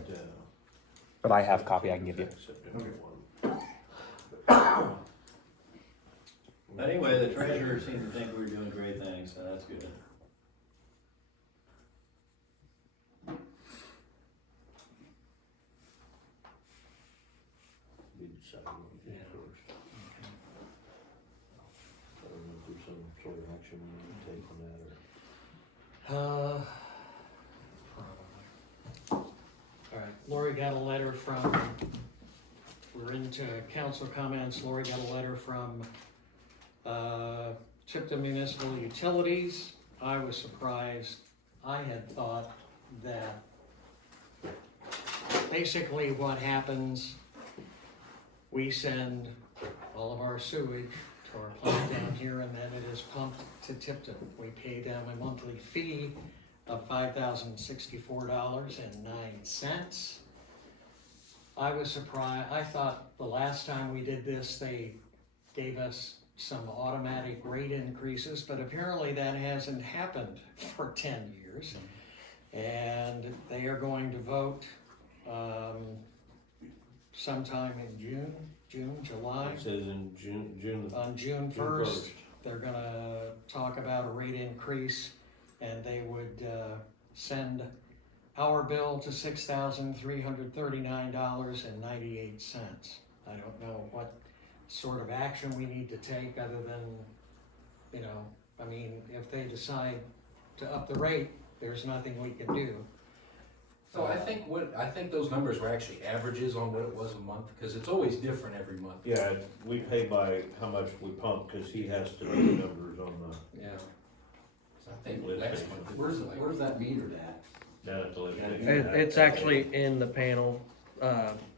But I have a copy I can give you. But anyway, the treasurer seemed to think we were doing great things, so that's good. We decide what we do first. I don't know if there's some sort of action we need to take on that or. Probably. All right, Lori got a letter from, we're into council comments. Lori got a letter from Tipton Municipal Utilities. I was surprised. I had thought that basically what happens, we send all of our sewage to our plant down here, and then it is pumped to Tipton. We pay them a monthly fee of $5,064.09. I was surprised. I thought the last time we did this, they gave us some automatic rate increases, but apparently that hasn't happened for 10 years. And they are going to vote sometime in July. It says in June. On June 1st, they're gonna talk about a rate increase, and they would send our bill to $6,339.98. I don't know what sort of action we need to take other than, you know, I mean, if they decide to up the rate, there's nothing we can do. So I think those numbers were actually averages on what it was a month, because it's always different every month. Yeah, we pay by how much we pump, cause he has to do the numbers on Yeah. So I think Lift next station. month. Where's that metered at? down at the lift station. It's actually in the panel.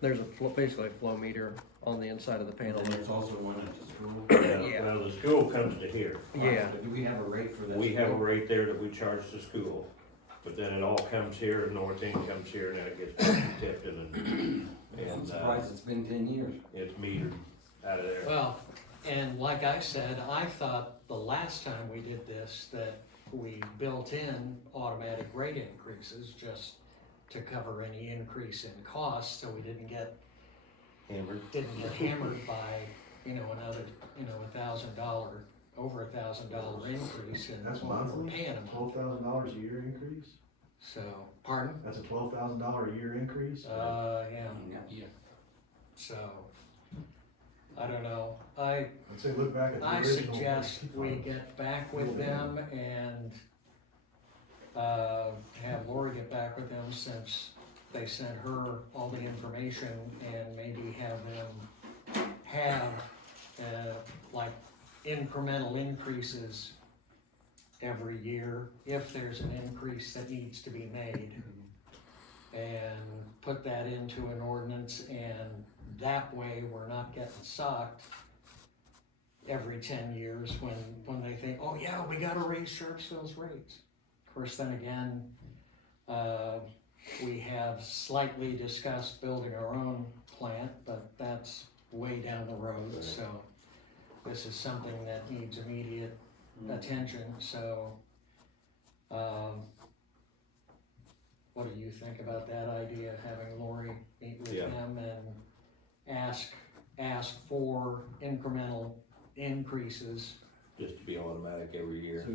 There's basically a flow meter on the inside of the panel. And there's also one at the school. Yeah. Well, the school comes to here. Yeah. Do we have a rate for that? We have a rate there that we charge the school, but then it all comes here, and North End comes here, and then it gets put to Tipton, I'm and surprised it's been 10 years. it's metered out of there. Well, and like I said, I thought the last time we did this, that we built in automatic rate increases just to cover any increase in costs, so we didn't get Hammered. hammered by, another, $1,000, over $1,000 increase in That's what we're monthly? paying them. $12,000 a year increase? So, pardon? That's a $12,000 a year increase? Yeah, Yeah. so, I don't know, I I'd say look back at the I original. suggest we get back with them and, have Lori get back with them since they sent her all the information, and maybe have them have, like incremental increases every year, if there's an increase that needs to be made. And put that into an ordinance, and that way we're not getting socked every 10 years when they think, oh yeah, we gotta raise Sharpsville's rates. Of course, then again, we have slightly discussed building our own plant, but that's way down the road, so this is something that needs immediate attention, so, what do you think about that idea, having Lori meet with Yeah. them and ask for incremental increases? Just to be automatic every year. So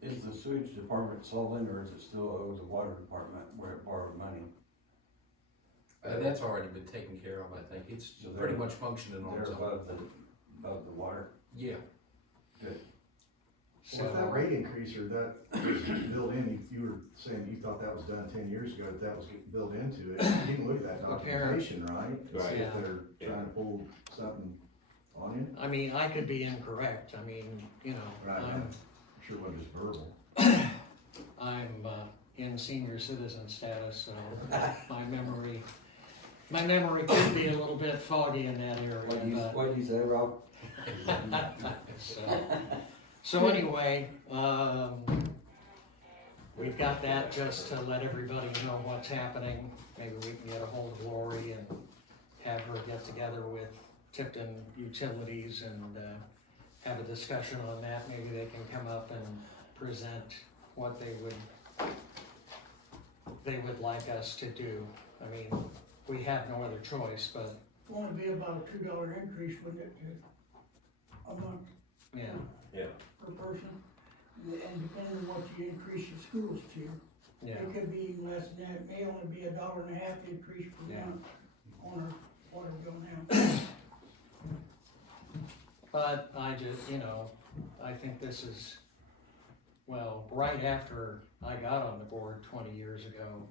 is the sewage department solvent, or is it still owe the water department where it borrowed money? That's already been taken care of, I think. It's So they're- pretty much functioning on They're its own. above the water? Yeah. Good. With that So, rate increase or that was built in, you were saying you thought that was done 10 years ago, that was built into it. You didn't look at that documentation, right? To see if they're trying to pull something on you? I mean, I could be incorrect, I mean, you know, Right. I'm, Sure wasn't just verbal. I'm in senior citizen status, so my memory could be a little bit foggy in that area, but. What'd you say, Rob? So anyway, we've got that just to let everybody know what's happening. Maybe we can get a hold of Lori and have her get together with Tipton Utilities and have a discussion on that. Maybe they can come up and present what they would like us to do. I mean, we have no other choice, but Won't it be about a $2 increase, wouldn't it, a month yeah, per person? And depending on what you increase your schools to, yeah. it could be even less than that, it may only be $1.50 increase per Yeah. month on our water bill now. But I just, you know, I think this is, well, right after I got on the board 20 years ago,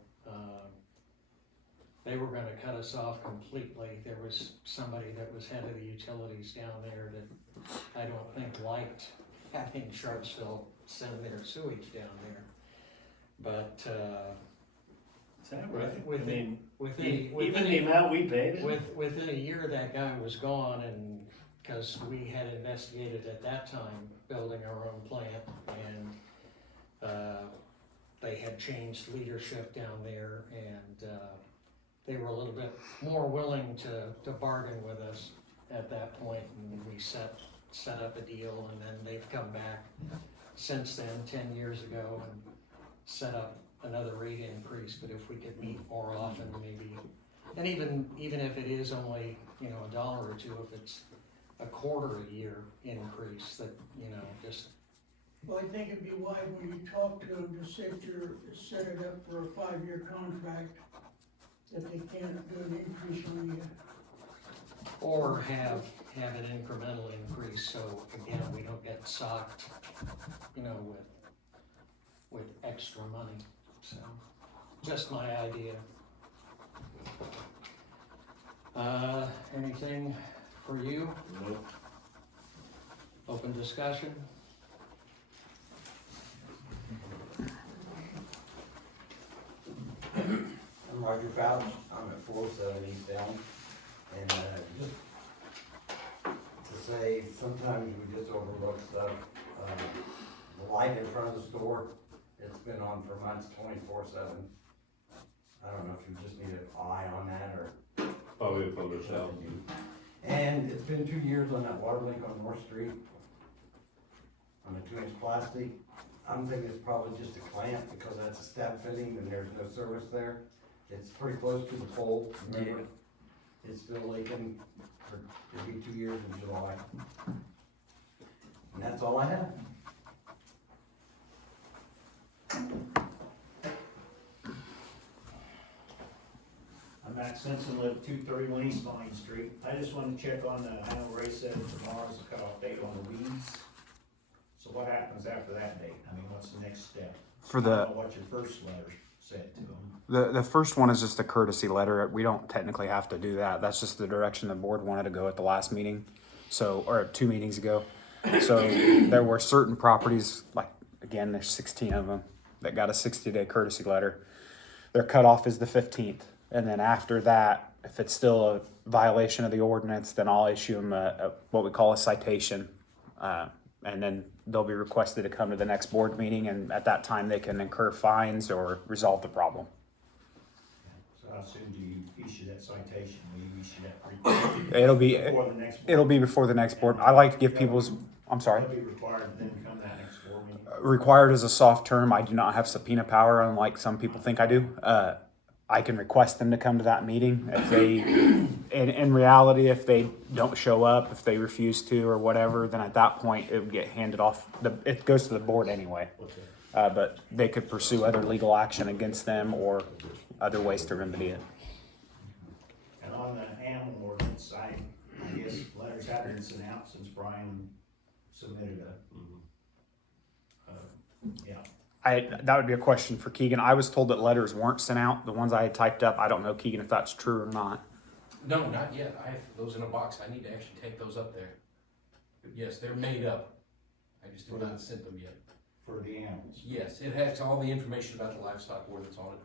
they were gonna cut us off completely. There was somebody that was head of the utilities down there that I don't think liked having Sharpsville send their sewage down there. But, Is that right? With I mean, within even the amount we paid? within a year, that guy was gone, and because we had investigated at that time building our own plant, and they had changed leadership down there, and they were a little bit more willing to bargain with us at that point, and we set up a deal, and then they've come back since then, 10 years ago, and set up another rate increase. But if we could meet more often, maybe, and even if it is only, you know, $1 or $2, if it's a quarter a year increase, that, you know, just, Well, I think it'd be wise when you talk to them to set it up for a 5-year contract, that they can't do an increase on you. or have an incremental increase, so again, we don't get socked, you know, with extra money. So, just my idea. Anything for you? Nope. Open discussion? I'm Roger Fouch, I'm at 407 East Elm, and just to say, sometimes we just overlook stuff. The light in front of the store, it's been on for months, 24/7. I don't know if you just need an eye on that or. Probably a photo cell. And it's been 2 years on that water leak on North Street, on the 2-inch plastic. I'm thinking it's probably just a clamp because that's a step fitting and there's no service there. It's pretty close to the pole, remember? It's still leaking for, it'll be 2 years in July. And that's all I have. I'm Matt Simpson, live 231 East Main Street. I just wanted to check on, I know Ray said tomorrow's the cutoff date on the weeds. So what happens after that date? I mean, what's the next step? For I the don't know what your first letter said to them. the first one is just a courtesy letter. We don't technically have to do that. That's just the direction the board wanted to go at the last meeting. So, or 2 meetings ago. So there were certain properties, like again, there's 16 of them, that got a 60-day courtesy letter. Their cutoff is the 15th. And then after that, if it's still a violation of the ordinance, then I'll issue them what we call a citation. And then they'll be requested to come to the next board meeting, and at that time they can incur fines or resolve the problem. So how soon do you issue that citation? Will you issue that It'll be before the next board? it'll be before the next board. I like to give people's, I'm sorry, Will it be required to then come that next board meeting? required is a soft term. I do not have subpoena power, unlike some people think I do. I can request them to come to that meeting. If they, in reality, if they don't show up, if they refuse to or whatever, then at that point it would get handed off. It goes to the board anyway. But they could pursue other legal action against them or other ways to remedy it. And on the animal ordinance side, I guess letters have been sent out since Brian submitted that would be a question for Keegan. I was told that letters weren't sent out. The ones I had typed up, I don't know, Keegan, if that's true or not. No, not yet. I have those in a box. I need to actually take those up there. But yes, they're made up. I just have not sent them yet. For the animals. Yes, it has all the information about the livestock ordinance on it.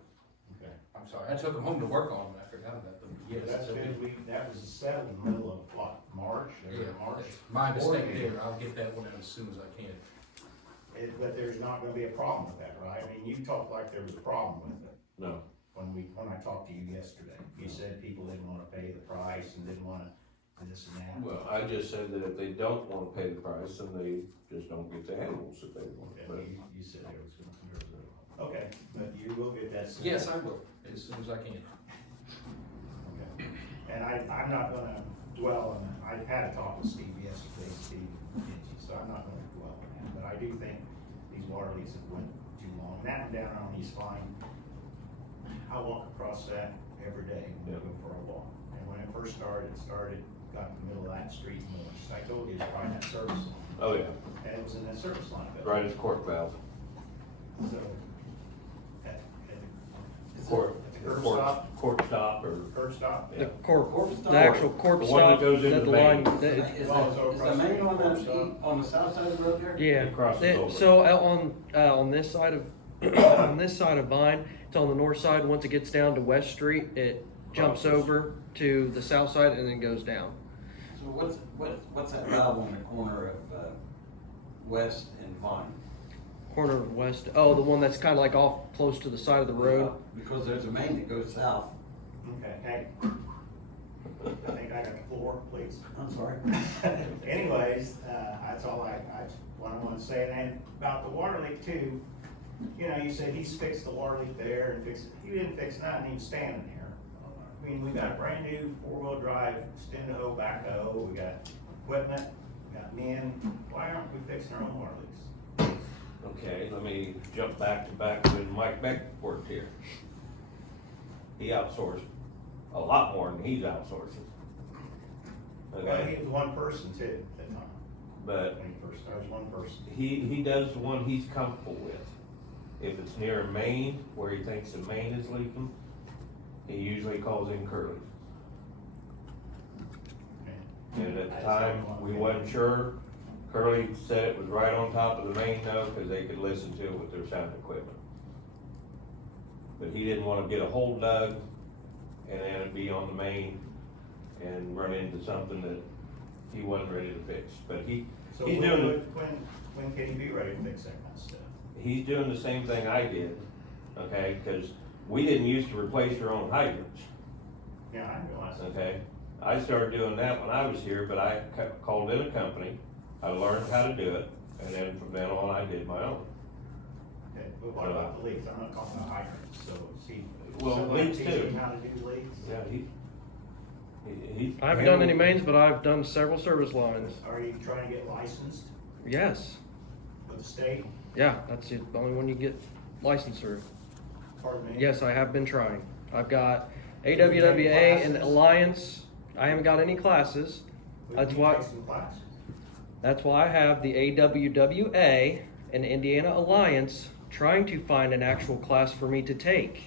Okay. I'm sorry, I took them home to work on them. I forgot about them. Yes, That's so- good, that was settled in the middle of what, March, Yeah, March? my mistake Board there. meeting. I'll get that one out as soon as I can. But there's not gonna be a problem with that, right? I mean, you talked like there was a problem with it No, when I talked to you yesterday. You said people didn't wanna pay the price and didn't wanna this and that. well, I just said that if they don't wanna pay the price, then they just don't get the animals that they want. Okay, But you said there was gonna. Okay, but you will get that soon. Yes, I will, as soon as I can. Okay. And I'm not gonna dwell on that. I had a talk with Steve yesterday, Steve Kinchy, so I'm not gonna dwell on that. But I do think these water leaks have went too long. And that one down on East Vine, I walk across that every day when I go for a walk. And when it first started, got in the middle of that street and just I told you, it's right in that service line. oh yeah, And it was in that service line. but- right as court valve. So, at Court, the curb stop, court stop or, curb stop, The yeah. the actual court The one that stop, goes into that the the line, main. that- Is Oh, so the across main the on road, the, so- on the south side of the road there? yeah. It crosses over. So on this side of, on this side of Vine, it's on the north side. Once it gets down to West Street, it jumps Crosses. over to the south side and then goes down. So what's that valve on the corner of, West and Vine? Corner of West, oh, the one that's kind of like off close to the side of the road. Because there's a main that goes south. okay, hey. I think I got the floor, please. I'm sorry. Anyways, that's all what I want to say, and then about the water leak too, you know, you said he's fixed the water leak there and fixed, he didn't fix nothing, he was standing there. I mean, we got a brand new four-wheel drive, extend-o backhoe, we got equipment, we got men, why aren't we fixing our own water leaks? Okay, let me jump back when Mike Beck worked here. He outsourced a lot more than he's outsourcing. Well, Okay, he was one person too, at the time, but when he first started, one person. he does the one he's comfortable with. If it's near a main, where he thinks the main is leaking, he usually calls in Curly. And at the time, we wasn't sure. Curly said it was right on top of the main though, cause they could listen to it with their sound equipment. But he didn't wanna get a hole dug and then it'd be on the main and run into something that he wasn't ready to fix. But he's So doing, when can he be ready to fix that kind of stuff? he's doing the same thing I did, okay? Cause we didn't used to replace our own hydrants. Yeah, I realize that. Okay, I started doing that when I was here, but I called in a company, I learned how to do it, and then from then on, I did my own. Okay, but what about the leaks? I'm not talking about hydrants, so is he? Well, someone leaks teaching too. him how to do leaks? Yeah, he. I haven't done any mains, but I've done several service lines. Are you trying to get licensed Yes, with the state? yeah, that's the only one you get licensed through. Pardon me? Yes, I have been trying. I've got AWWA and Alliance. I haven't got any classes. But That's you why- take some classes. That's why I have the AWWA and Indiana Alliance trying to find an actual class for me to take.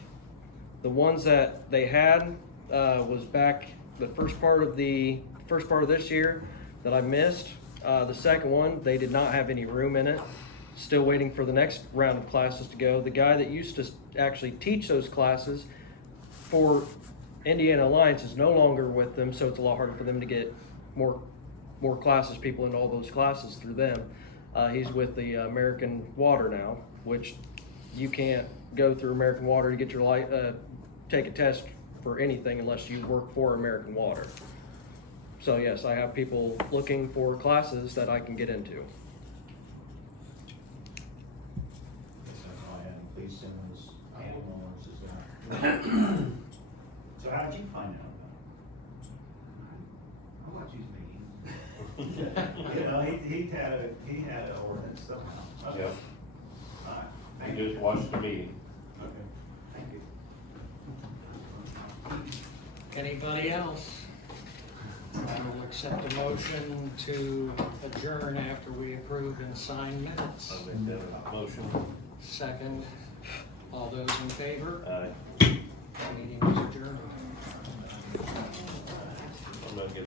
The ones that they had was back the first part of this year that I missed. The second one, they did not have any room in it. Still waiting for the next round of classes to go. The guy that used to actually teach those classes for Indiana Alliance is no longer with them, so it's a lot harder for them to get more classes, people into all those classes through them. He's with the American Water now, which you can't go through American Water to get your take a test for anything unless you work for American Water. So yes, I have people looking for classes that I can get into. That's all I had. Please send those animal ordinances out. So how'd you find out about it? I watch these meetings. You know, he had an ordinance somehow. Okay. Yep, All right. he Thank you. just watched the meeting. Okay. Thank you. Anybody else? I will accept a motion to adjourn after we approve and sign minutes. I'll make that a motion. Second. All those in favor? Aye. Meeting is adjourned. I'm gonna get